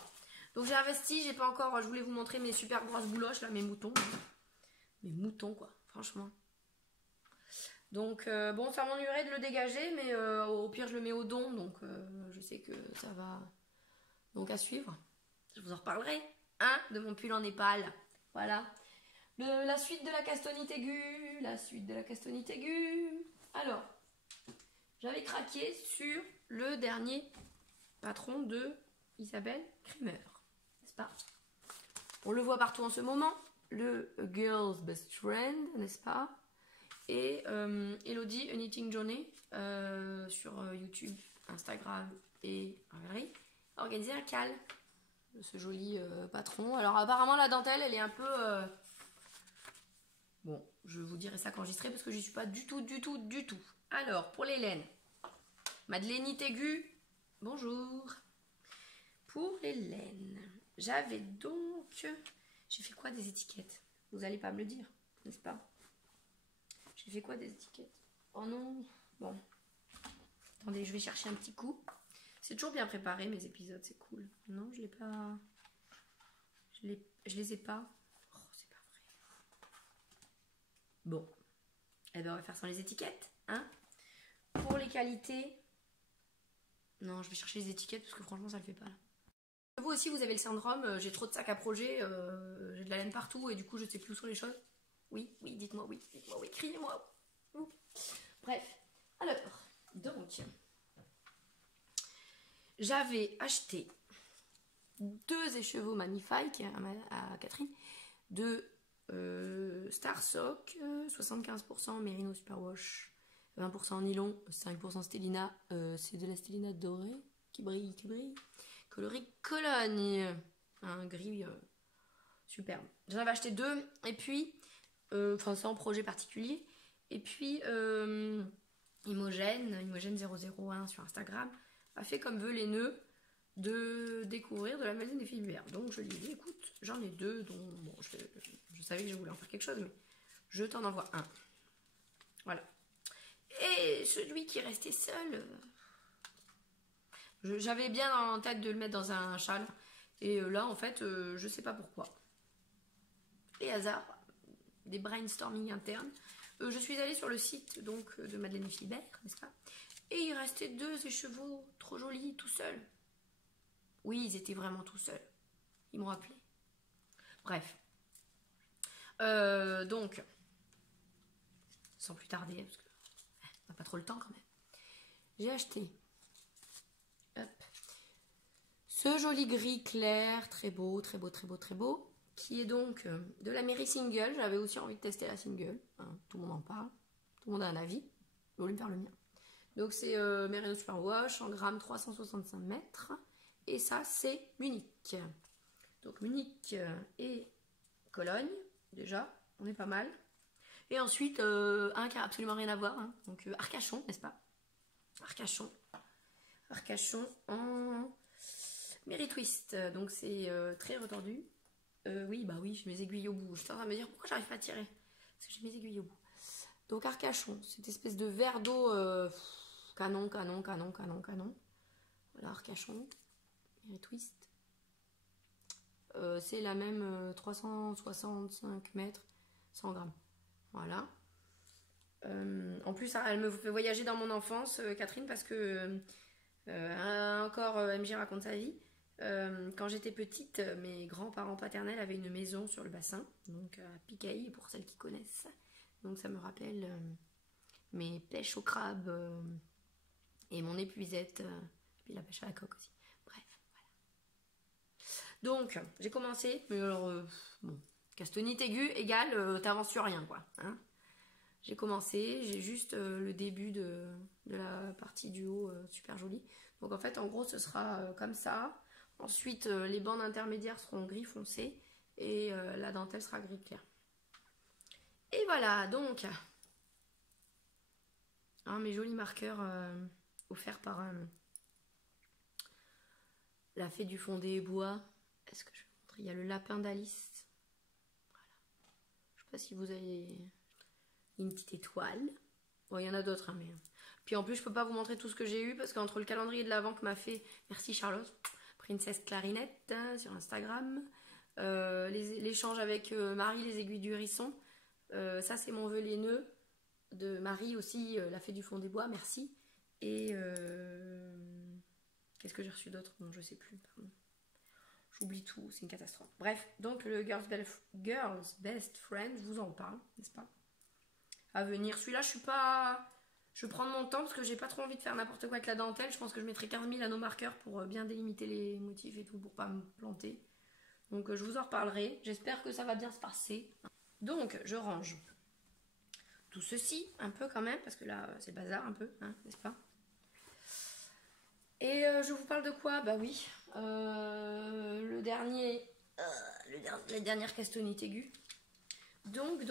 Donc j'ai investi, j'ai pas encore... Je voulais vous montrer mes super grosses bouloches, là, mes moutons. Mais mouton quoi, franchement. Donc bon, ça m'ennuierait de le dégager, mais au pire je le mets au don, donc je sais que ça va. Donc à suivre. Je vous en reparlerai, hein, de mon pull en Népal. Voilà. La suite de la castonite aiguë. La suite de la castonite aiguë. Alors, j'avais craqué sur le dernier patron de Isabelle Kremer, n'est-ce pas? On le voit partout en ce moment. Le Girl's Best Friend, n'est-ce pas? Et Elodie, A Knitting Journey, sur YouTube, Instagram et Ravelry, a organisé un cal de ce joli patron. Alors apparemment la dentelle, elle est un peu... Bon, je vous dirai ça quand j'y serai parce que j'y suis pas du tout. Alors, pour les laines, Madeleine aiguë, bonjour. Pour les laines, j'avais donc... J'ai fait quoi des étiquettes? Vous n'allez pas me le dire, n'est-ce pas? J'ai fait quoi des étiquettes? Oh non. Bon. Attendez, je vais chercher un petit coup. C'est toujours bien préparé mes épisodes, c'est cool. Non, je l'ai pas... Je les ai pas. Oh, c'est pas vrai. Bon. Eh ben, on va faire sans les étiquettes, hein? Pour les qualités... Non, je vais chercher les étiquettes parce que franchement, ça le fait pas, là. Vous aussi, vous avez le syndrome, j'ai trop de sacs à projet, j'ai de la laine partout et du coup, je sais plus où sont les choses. Oui, dites-moi oui, criez-moi. Bref, alors, donc, j'avais acheté 2 écheveaux Magnifique à Catherine de Star Sock, 75% Merino Superwash, 20% nylon, 5% Stellina, c'est de la Stellina dorée qui brille. Coloris Cologne, un gris superbe. J'en avais acheté 2 et puis, enfin sans projet particulier. Et puis Imogène 001 sur Instagram a fait comme veut les nœuds de découvrir de la maison des Philibert. Donc je lui ai dit écoute, j'en ai 2, donc bon, je savais que je voulais en faire quelque chose, mais je t'en envoie un. Voilà. Et celui qui restait seul. J'avais bien en tête de le mettre dans un châle. Et là, en fait, je sais pas pourquoi. Les hasards, des brainstorming internes. Je suis allée sur le site donc de Madeleine Philibert, n'est-ce pas? Et il restait 2 écheveaux trop jolis, tout seuls. Oui, ils étaient vraiment tout seuls. Ils m'ont appelé. Bref. Donc, sans plus tarder, parce qu'on n'a pas trop le temps quand même. J'ai acheté... Hop. Ce joli gris clair, très beau, qui est donc de la Mary Single. J'avais aussi envie de tester la Single, hein, tout le monde en parle, tout le monde a un avis, je voulais me faire le mien. Donc c'est Merino Superwash en grammes 365 mètres, et ça c'est Munich. Donc Munich et Cologne, déjà, on est pas mal. Et ensuite, un qui a absolument rien à voir, hein, donc Arcachon, n'est-ce pas? Arcachon en Mary Twist, donc c'est très retordu. Oui, bah oui, j'ai mes aiguilles au bout. Je suis en train de me dire pourquoi j'arrive pas à tirer. Parce que j'ai mes aiguilles au bout. Donc Arcachon, cette espèce de verre d'eau canon. Voilà, Arcachon, Mary Twist. C'est la même 365 mètres, 100 grammes. Voilà. En plus, elle me fait voyager dans mon enfance, Catherine, parce que encore MJ raconte sa vie. Quand j'étais petite, mes grands-parents paternels avaient une maison sur le bassin, donc à Picailles, pour celles qui connaissent. Donc ça me rappelle mes pêches au crabe et mon épuisette, et puis la pêche à la coque aussi. Bref, voilà. Donc, j'ai commencé, mais alors, bon, castonite aiguë égale, t'avances sur rien, quoi. Hein. J'ai commencé, j'ai juste le début de la partie du haut super jolie. Donc en fait, en gros, ce sera comme ça. Ensuite, les bandes intermédiaires seront gris foncé et la dentelle sera gris clair. Et voilà, donc, mes jolis marqueurs offerts par la fée du fondé bois. Est-ce que je vais vous montrer? Il y a le lapin d'Alice. Voilà. Je sais pas si vous avez une petite étoile. Bon, il y en a d'autres, hein, mais... Puis en plus, je peux pas vous montrer tout ce que j'ai eu parce qu'entre le calendrier de l'Avent que m'a fait, merci Charlotte, Princesse Clarinette sur Instagram, l'échange avec Marie, les aiguilles du hérisson, Ça c'est mon vœu laineux de Marie aussi, la fée du fond des bois, merci. Et qu'est-ce que j'ai reçu d'autre? Bon, je sais plus, pardon. J'oublie tout, c'est une catastrophe. Bref, donc le Girl's Best Friend, je vous en parle, n'est-ce pas? À venir. Celui-là, je suis pas... Je vais prendre mon temps parce que j'ai pas trop envie de faire n'importe quoi avec la dentelle. Je pense que je mettrai 15 000 anneaux marqueurs pour bien délimiter les motifs et tout, pour pas me planter. Donc je vous en reparlerai. J'espère que ça va bien se passer. Donc, je range tout ceci, un peu quand même, parce que là, c'est bazar un peu, hein, n'est-ce pas? Et je vous parle de quoi? Bah oui, la dernière castellanite aiguë. Donc,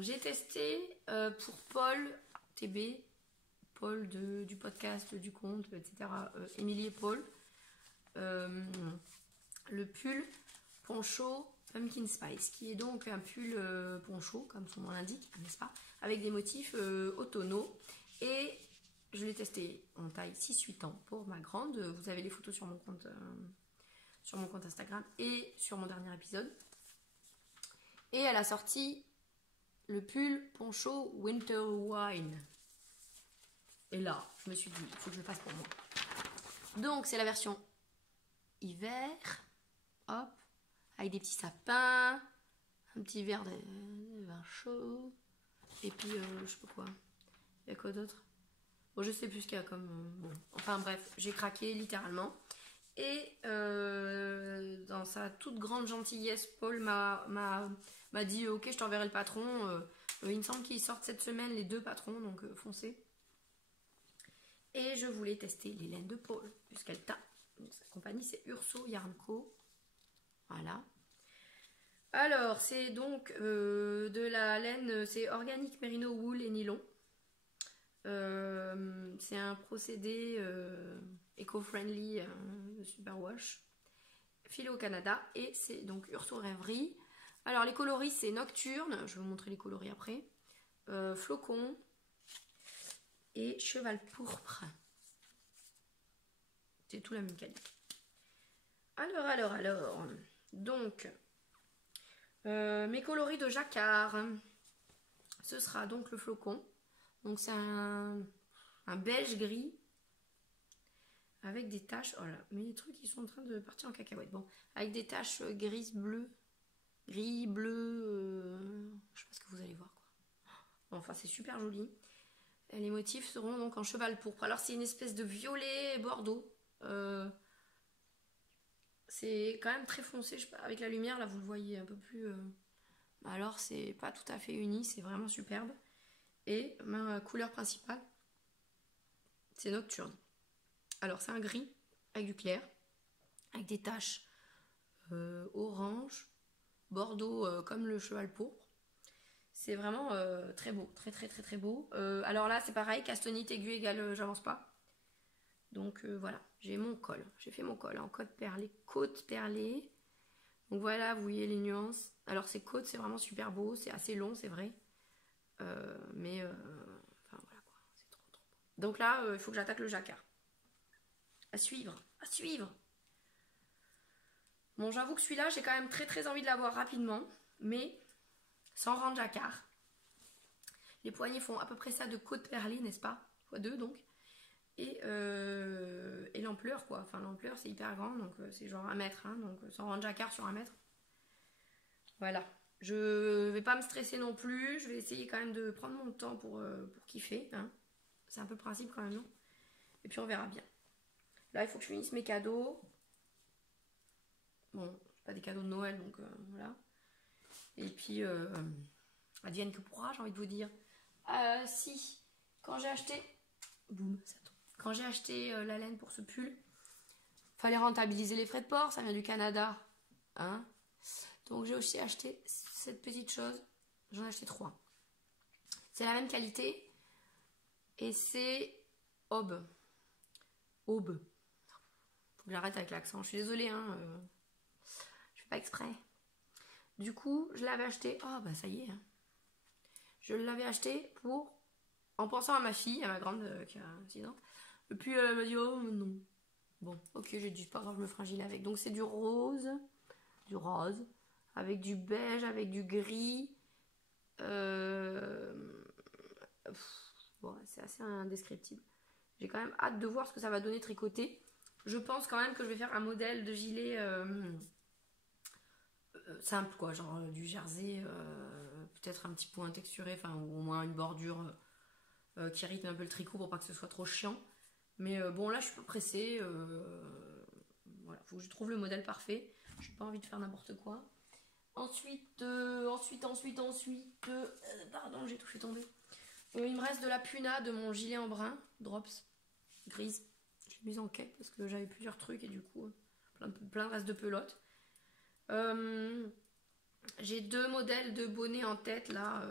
j'ai testé pour Paul TB, Paul du podcast, du compte, etc. Émilie et Paul, le pull poncho Pumpkin Spice, qui est donc un pull poncho, comme son nom l'indique, n'est-ce pas? Avec des motifs automnaux. Et je l'ai testé en taille 6-8 ans pour ma grande. Vous avez les photos sur mon compte Instagram et sur mon dernier épisode. Et elle a sorti le pull poncho Winter Wine. Et là, je me suis dit, il faut que je le fasse pour moi. Donc, c'est la version hiver. Hop. Avec des petits sapins. Un petit verre de vin chaud. Et puis, je sais pas quoi. Il y a quoi d'autre? Bon, je sais plus ce qu'il y a comme... bon. Enfin, bref, j'ai craqué littéralement. Et dans sa toute grande gentillesse, Paul m'a dit ok, je t'enverrai le patron. Il me semble qu'ils sortent cette semaine les 2 patrons, donc foncez. Et je voulais tester les laines de Paul, puisqu'elle t'a. Sa compagnie, c'est Urso Yarn Co. Voilà. Alors, c'est donc de la laine, c'est organique merino wool et nylon. C'est un procédé éco-friendly de superwash. Filé au Canada. Et c'est donc Urso Rêverie. Alors, les coloris, c'est Nocturne. Je vais vous montrer les coloris après. Flocon. Et Cheval Pourpre. C'est tout la même qualité. Alors. Donc, mes coloris de jacquard. Ce sera donc le flocon. Donc, c'est un beige gris. Avec des taches. Oh là, mais les trucs, ils sont en train de partir en cacahuète. Bon, avec des taches grises, bleues. Gris, bleu. Je sais pas ce que vous allez voir, quoi. Bon, enfin, c'est super joli. Et les motifs seront donc en cheval pourpre. Alors, c'est une espèce de violet bordeaux. C'est quand même très foncé. Je sais pas, avec la lumière, là, vous le voyez un peu plus. Alors, c'est pas tout à fait uni. C'est vraiment superbe. Et ma couleur principale, c'est Nocturne. Alors, c'est un gris avec du clair. Avec des taches orange, bordeaux comme le cheval pourpre. C'est vraiment très beau, très beau. Alors là, c'est pareil, castanite aiguë égale j'avance pas. Donc voilà, j'ai mon col. J'ai fait mon col en côte perlée. Donc voilà, vous voyez les nuances. Alors ces côtes, c'est vraiment super beau. C'est assez long, c'est vrai. Mais enfin voilà quoi, c'est trop beau. Donc là, il faut que j'attaque le jacquard. À suivre. Bon, j'avoue que celui-là, j'ai quand même très envie de l'avoir rapidement. Mais sans rang de jacquard. Les poignets font à peu près ça de côte perlée, n'est-ce pas? x2 donc. Et l'ampleur, quoi. Enfin, l'ampleur, c'est hyper grand, donc c'est genre 1 mètre. Hein, donc sans rang de jacquard sur 1 mètre. Voilà. Je vais pas me stresser non plus. Je vais essayer quand même de prendre mon temps pour kiffer. Hein. C'est un peu le principe quand même, non? Et puis on verra bien. Là, il faut que je finisse mes cadeaux. Bon, pas des cadeaux de Noël, donc voilà. Et puis, advienne que pourra, j'ai envie de vous dire. Si, quand j'ai acheté... Boum, ça tombe. Quand j'ai acheté la laine pour ce pull, fallait rentabiliser les frais de port, ça vient du Canada. Hein, donc j'ai aussi acheté cette petite chose. J'en ai acheté 3. C'est la même qualité. Et c'est Aube. Faut que j'arrête avec l'accent. Je suis désolée, hein. Je fais pas exprès. Du coup, je l'avais acheté. Oh, bah ça y est. Hein. Je l'avais acheté en pensant à ma fille, à ma grande qui a 6 ans. Et puis elle m'a dit, oh non. Bon, ok, j'ai dit, c'est pas grave, je me fringile avec. Donc c'est du rose, avec du beige, avec du gris, Bon, c'est assez indescriptible. J'ai quand même hâte de voir ce que ça va donner tricoté. Je pense quand même que je vais faire un modèle de gilet simple, quoi, genre du jersey, peut-être un petit point texturé, enfin, ou au moins une bordure qui rythme un peu le tricot pour pas que ce soit trop chiant. Mais bon, là, je suis pas pressée. Voilà, faut que je trouve le modèle parfait. J'ai pas envie de faire n'importe quoi. Ensuite, pardon, j'ai tout fait tomber. Il me reste de la puna de mon gilet en brun, drops, grise. Je l'ai mise en quai parce que j'avais plusieurs trucs et du coup, plein de restes de pelote. J'ai 2 modèles de bonnets en tête là.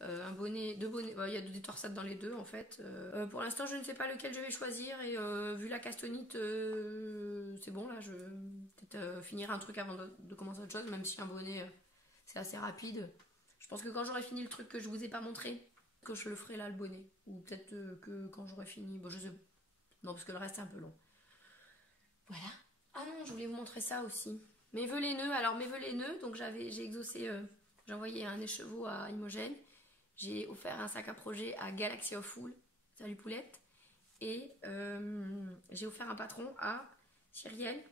Un bonnet, 2 bonnets, il y a des torsades dans les 2 en fait. Pour l'instant, je ne sais pas lequel je vais choisir et vu la castonite, c'est bon là. Je vais peut-être finir un truc avant de commencer autre chose, même si un bonnet c'est assez rapide. Je pense que quand j'aurai fini le truc que je vous ai pas montré, que je le ferai là le bonnet. Ou peut-être que quand j'aurai fini, bon je sais pas. Non, parce que le reste c'est un peu long. Voilà. Ah non, je voulais vous montrer ça aussi. Mes vœux les nœuds. Alors mes vœux les nœuds, donc j'ai exaucé, j'ai envoyé un écheveau à Imogen. J'ai offert un sac à projet à Galaxy of Wool. Salut Poulette. Et j'ai offert un patron à Cyrielle.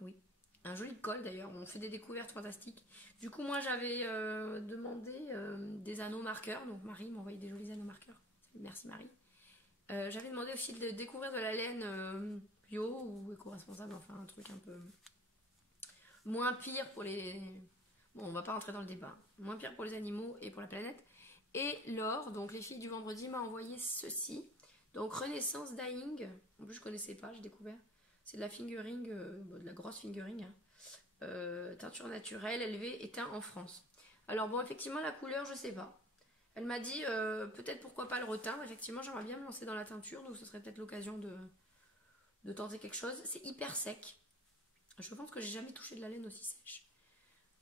Oui. Un joli col d'ailleurs. On fait des découvertes fantastiques. Du coup, moi j'avais demandé des anneaux marqueurs. Donc Marie m'a envoyé des jolis anneaux marqueurs. Merci Marie. J'avais demandé aussi de découvrir de la laine bio ou éco-responsable. Enfin, un truc un peu moins pire pour les. Bon, on va pas rentrer dans le débat. Moins pire pour les animaux et pour la planète. Et Laure, donc les filles du vendredi, m'a envoyé ceci. Donc Renaissance Dyeing. En plus, je connaissais pas, j'ai découvert. C'est de la fingering, de la grosse fingering. Hein. Teinture naturelle, élevée et teint en France. Alors bon, effectivement, la couleur, je sais pas. Elle m'a dit peut-être pourquoi pas le reteindre. Effectivement, j'aimerais bien me lancer dans la teinture, donc ce serait peut-être l'occasion de tenter quelque chose. C'est hyper sec. Je pense que j'ai jamais touché de la laine aussi sèche.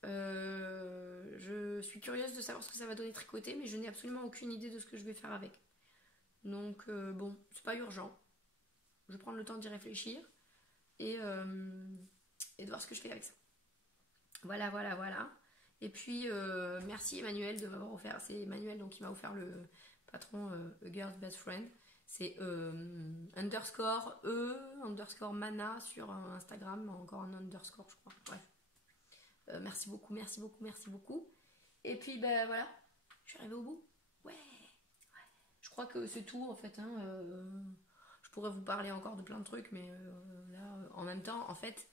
Je suis curieuse de savoir ce que ça va donner tricoter, mais je n'ai absolument aucune idée de ce que je vais faire avec. Donc bon, c'est pas urgent. Je vais prendre le temps d'y réfléchir et de voir ce que je fais avec ça. Voilà. Et puis merci Emmanuel de m'avoir offert. C'est Emmanuel donc qui m'a offert le patron A Girl's Best Friend. C'est underscore underscore mana sur Instagram, encore un underscore je crois. Bref. Merci beaucoup. Et puis ben voilà, je suis arrivée au bout. Ouais. Je crois que c'est tout en fait. Hein. Je pourrais vous parler encore de plein de trucs, mais là, en même temps, en fait,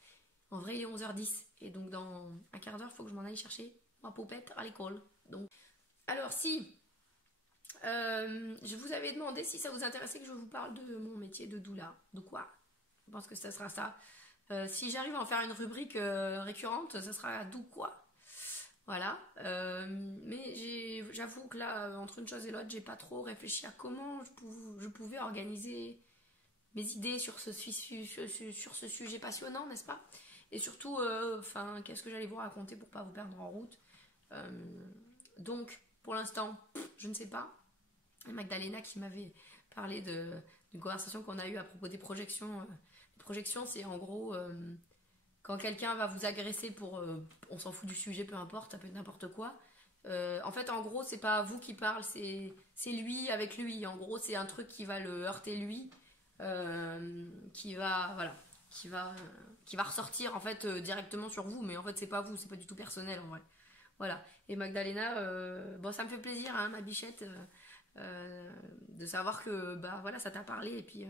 en vrai, il est 11h10. Et donc dans un quart d'heure, il faut que je m'en aille chercher ma poupette à l'école. Donc, alors si je vous avais demandé si ça vous intéressait que je vous parle de mon métier de doula. De quoi? Je pense que ça sera ça. Si j'arrive à en faire une rubrique récurrente, ça sera d'où quoi. Voilà. Mais j'avoue que là, entre une chose et l'autre, j'ai pas trop réfléchi à comment je pouvais organiser mes idées sur ce sujet passionnant, n'est-ce pas? Et surtout, qu'est-ce que j'allais vous raconter pour pas vous perdre en route. Donc, pour l'instant, je ne sais pas. Magdalena qui m'avait parlé d'une conversation qu'on a eue à propos des projections. Les projections, c'est en gros quand quelqu'un va vous agresser pour... on s'en fout du sujet, peu importe, ça peut être n'importe quoi. En fait, en gros, c'est pas vous qui parle, c'est lui avec lui. En gros, c'est un truc qui va le heurter lui, qui va ressortir en fait directement sur vous, mais en fait, c'est pas vous, c'est pas du tout personnel en vrai. Voilà. Et Magdalena, bon, ça me fait plaisir, hein, ma bichette, de savoir que bah voilà, ça t'a parlé. Et puis,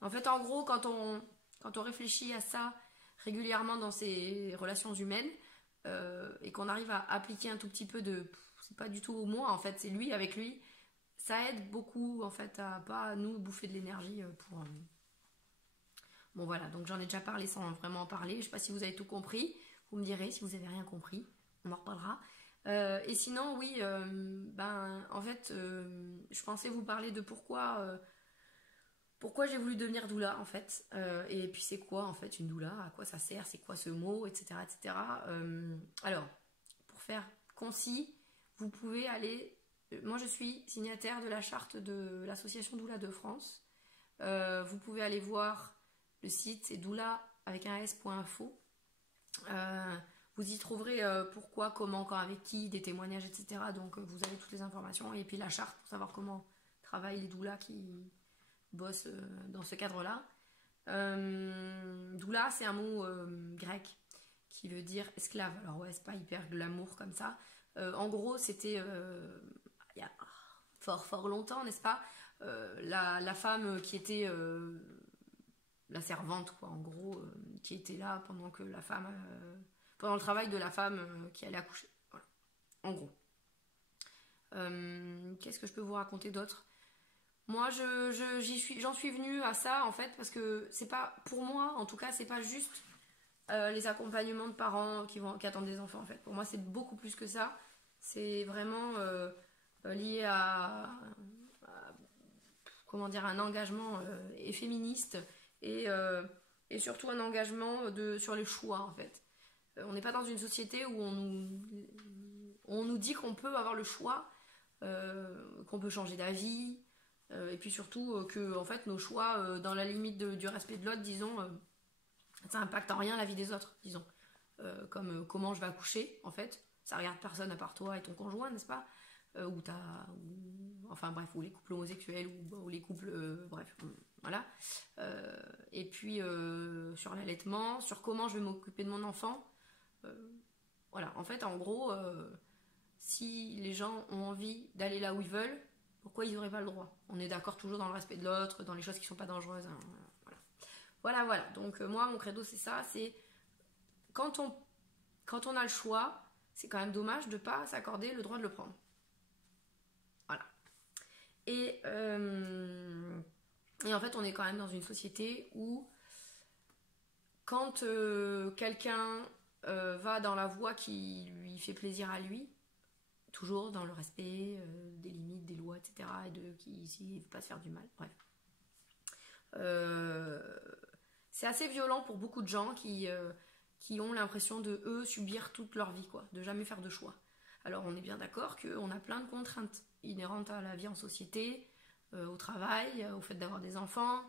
en fait, en gros, quand on réfléchit à ça régulièrement dans ses relations humaines et qu'on arrive à appliquer un tout petit peu de, c'est pas du tout moi en fait, c'est lui avec lui, ça aide beaucoup en fait à pas nous bouffer de l'énergie pour. Bon voilà, donc j'en ai déjà parlé sans vraiment en parler. Je sais pas si vous avez tout compris. Vous me direz si vous avez rien compris. On en reparlera. Et sinon, oui, en fait, je pensais vous parler de pourquoi j'ai voulu devenir doula, en fait. Et puis, c'est quoi, en fait, une doula? À quoi ça sert? C'est quoi ce mot? Etc. Alors, pour faire concis, vous pouvez aller... Moi, je suis signataire de la charte de l'association Doula de France. Vous pouvez aller voir le site, c'est doula avec un s.info. Vous y trouverez pourquoi, comment, quand, avec qui, des témoignages, etc. Donc vous avez toutes les informations. Et puis la charte pour savoir comment travaillent les doulas qui bossent dans ce cadre-là. Doula, c'est un mot grec qui veut dire esclave. Alors ouais, c'est pas hyper glamour comme ça. En gros, c'était il y a fort longtemps, n'est-ce pas, la femme qui était la servante, quoi, en gros, qui était là pendant que la femme, pendant le travail de la femme qui allait accoucher. Voilà. En gros. Qu'est-ce que je peux vous raconter d'autre? Moi, j'en suis venue à ça en fait parce que c'est pas, pour moi, en tout cas, c'est pas juste les accompagnements de parents qui attendent des enfants en fait. Pour moi, c'est beaucoup plus que ça. C'est vraiment lié comment dire, un engagement et féministe et surtout un engagement sur les choix en fait. On n'est pas dans une société où on nous dit qu'on peut avoir le choix, qu'on peut changer d'avis. Et puis surtout que en fait nos choix dans la limite du respect de l'autre, disons, ça impacte en rien la vie des autres, disons, comme comment je vais accoucher, en fait ça regarde personne à part toi et ton conjoint, n'est-ce pas, enfin bref, ou les couples homosexuels ou les couples bref, voilà. Et puis sur l'allaitement, sur comment je vais m'occuper de mon enfant, voilà, en fait en gros, si les gens ont envie d'aller là où ils veulent, pourquoi ils n'auraient pas le droit? On est d'accord toujours dans le respect de l'autre, dans les choses qui ne sont pas dangereuses. Hein, voilà. Donc moi, mon credo, c'est ça. C'est quand on a le choix, c'est quand même dommage de ne pas s'accorder le droit de le prendre. Voilà. Et en fait, on est quand même dans une société où quand quelqu'un va dans la voie qui lui fait plaisir à lui, toujours dans le respect des limites, des lois, etc. Et s'il ne veut pas se faire du mal. Bref. C'est assez violent pour beaucoup de gens qui ont l'impression de, eux, subir toute leur vie, quoi, de jamais faire de choix. Alors on est bien d'accord qu'on a plein de contraintes inhérentes à la vie en société, au travail, au fait d'avoir des enfants,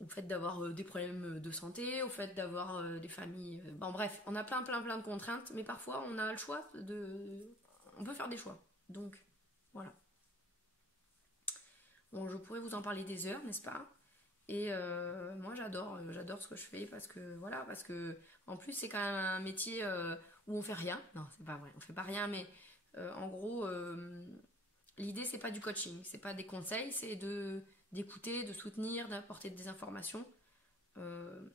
au fait d'avoir des problèmes de santé, au fait d'avoir des familles... bon bref, on a plein de contraintes, mais parfois on a le choix on peut faire des choix. Donc, voilà. Bon, je pourrais vous en parler des heures, n'est-ce pas? Et moi j'adore ce que je fais parce que en plus c'est quand même un métier où on fait rien. Non, c'est pas vrai, on fait pas rien, mais en gros, l'idée c'est pas du coaching, c'est pas des conseils, c'est d'écouter, de soutenir, d'apporter des informations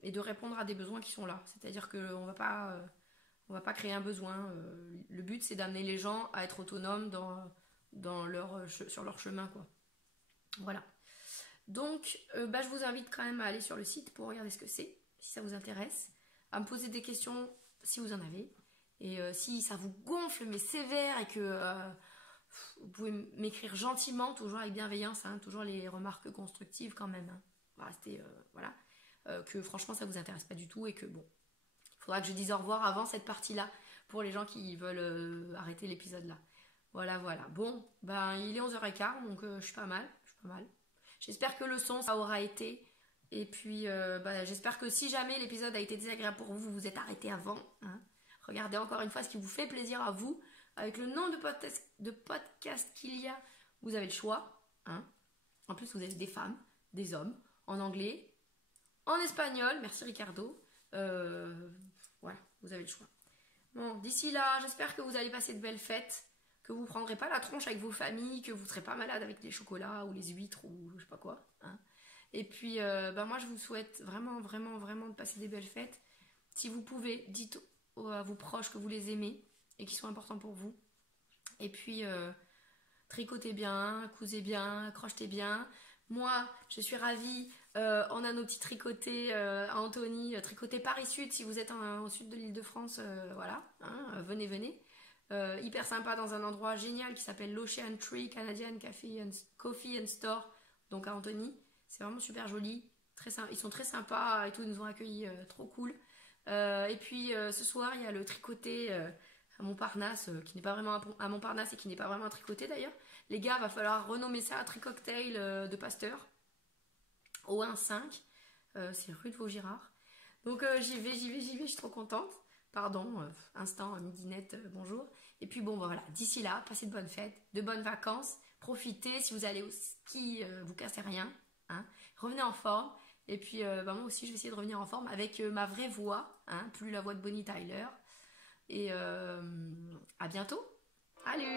et de répondre à des besoins qui sont là. C'est-à-dire qu'on va pas créer un besoin. Le but c'est d'amener les gens à être autonomes sur leur chemin, quoi. Voilà. Donc je vous invite quand même à aller sur le site pour regarder ce que c'est, si ça vous intéresse, à me poser des questions si vous en avez, et si ça vous gonfle mais sévère et que vous pouvez m'écrire gentiment, toujours avec bienveillance, hein, toujours les remarques constructives quand même, hein. On va rester, voilà, que franchement ça vous intéresse pas du tout et que bon, il faudra que je dise au revoir avant cette partie-là pour les gens qui veulent arrêter l'épisode là. Voilà. Bon, il est 11h15, donc je suis pas mal. J'espère que le son ça aura été. Et puis j'espère que si jamais l'épisode a été désagréable pour vous, vous vous êtes arrêté avant, hein. Regardez encore une fois ce qui vous fait plaisir à vous. Avec le nombre de podcasts qu'il y a, vous avez le choix, hein. En plus, vous avez des femmes, des hommes, en anglais, en espagnol, merci Ricardo. Voilà, vous avez le choix. Bon, d'ici là, j'espère que vous allez passer de belles fêtes, que vous ne prendrez pas la tronche avec vos familles, que vous ne serez pas malade avec les chocolats ou les huîtres ou je sais pas quoi, hein. Et puis, moi, je vous souhaite vraiment de passer des belles fêtes. Si vous pouvez, dites à vos proches que vous les aimez et qui sont importants pour vous. Et puis, tricotez bien, cousez bien, crochetez bien. Moi, je suis ravie. On a nos petits tricotés à Antony, tricotés Paris-Sud, si vous êtes au sud de l'Île-de-France, voilà, hein, venez. Hyper sympa dans un endroit génial qui s'appelle l'Ocean Tree Canadian Coffee and Store, donc à Antony. C'est vraiment super joli, ils sont très sympas et tout, ils nous ont accueillis, trop cool. Et puis ce soir, il y a le tricoté à Montparnasse, qui n'est pas vraiment à Montparnasse et qui n'est pas vraiment un tricoté d'ailleurs. Les gars, va falloir renommer ça à Tricocktail de Pasteur, au 1-5, c'est rue de Vaugirard. Donc j'y vais, je suis trop contente. Pardon, instant midinette, bonjour. Et puis bon, voilà, d'ici là, passez de bonnes fêtes, de bonnes vacances. Profitez, si vous allez au ski, vous cassez rien. Hein. Revenez en forme. Et puis moi aussi, je vais essayer de revenir en forme avec ma vraie voix, hein, plus la voix de Bonnie Tyler. Et à bientôt. Salut!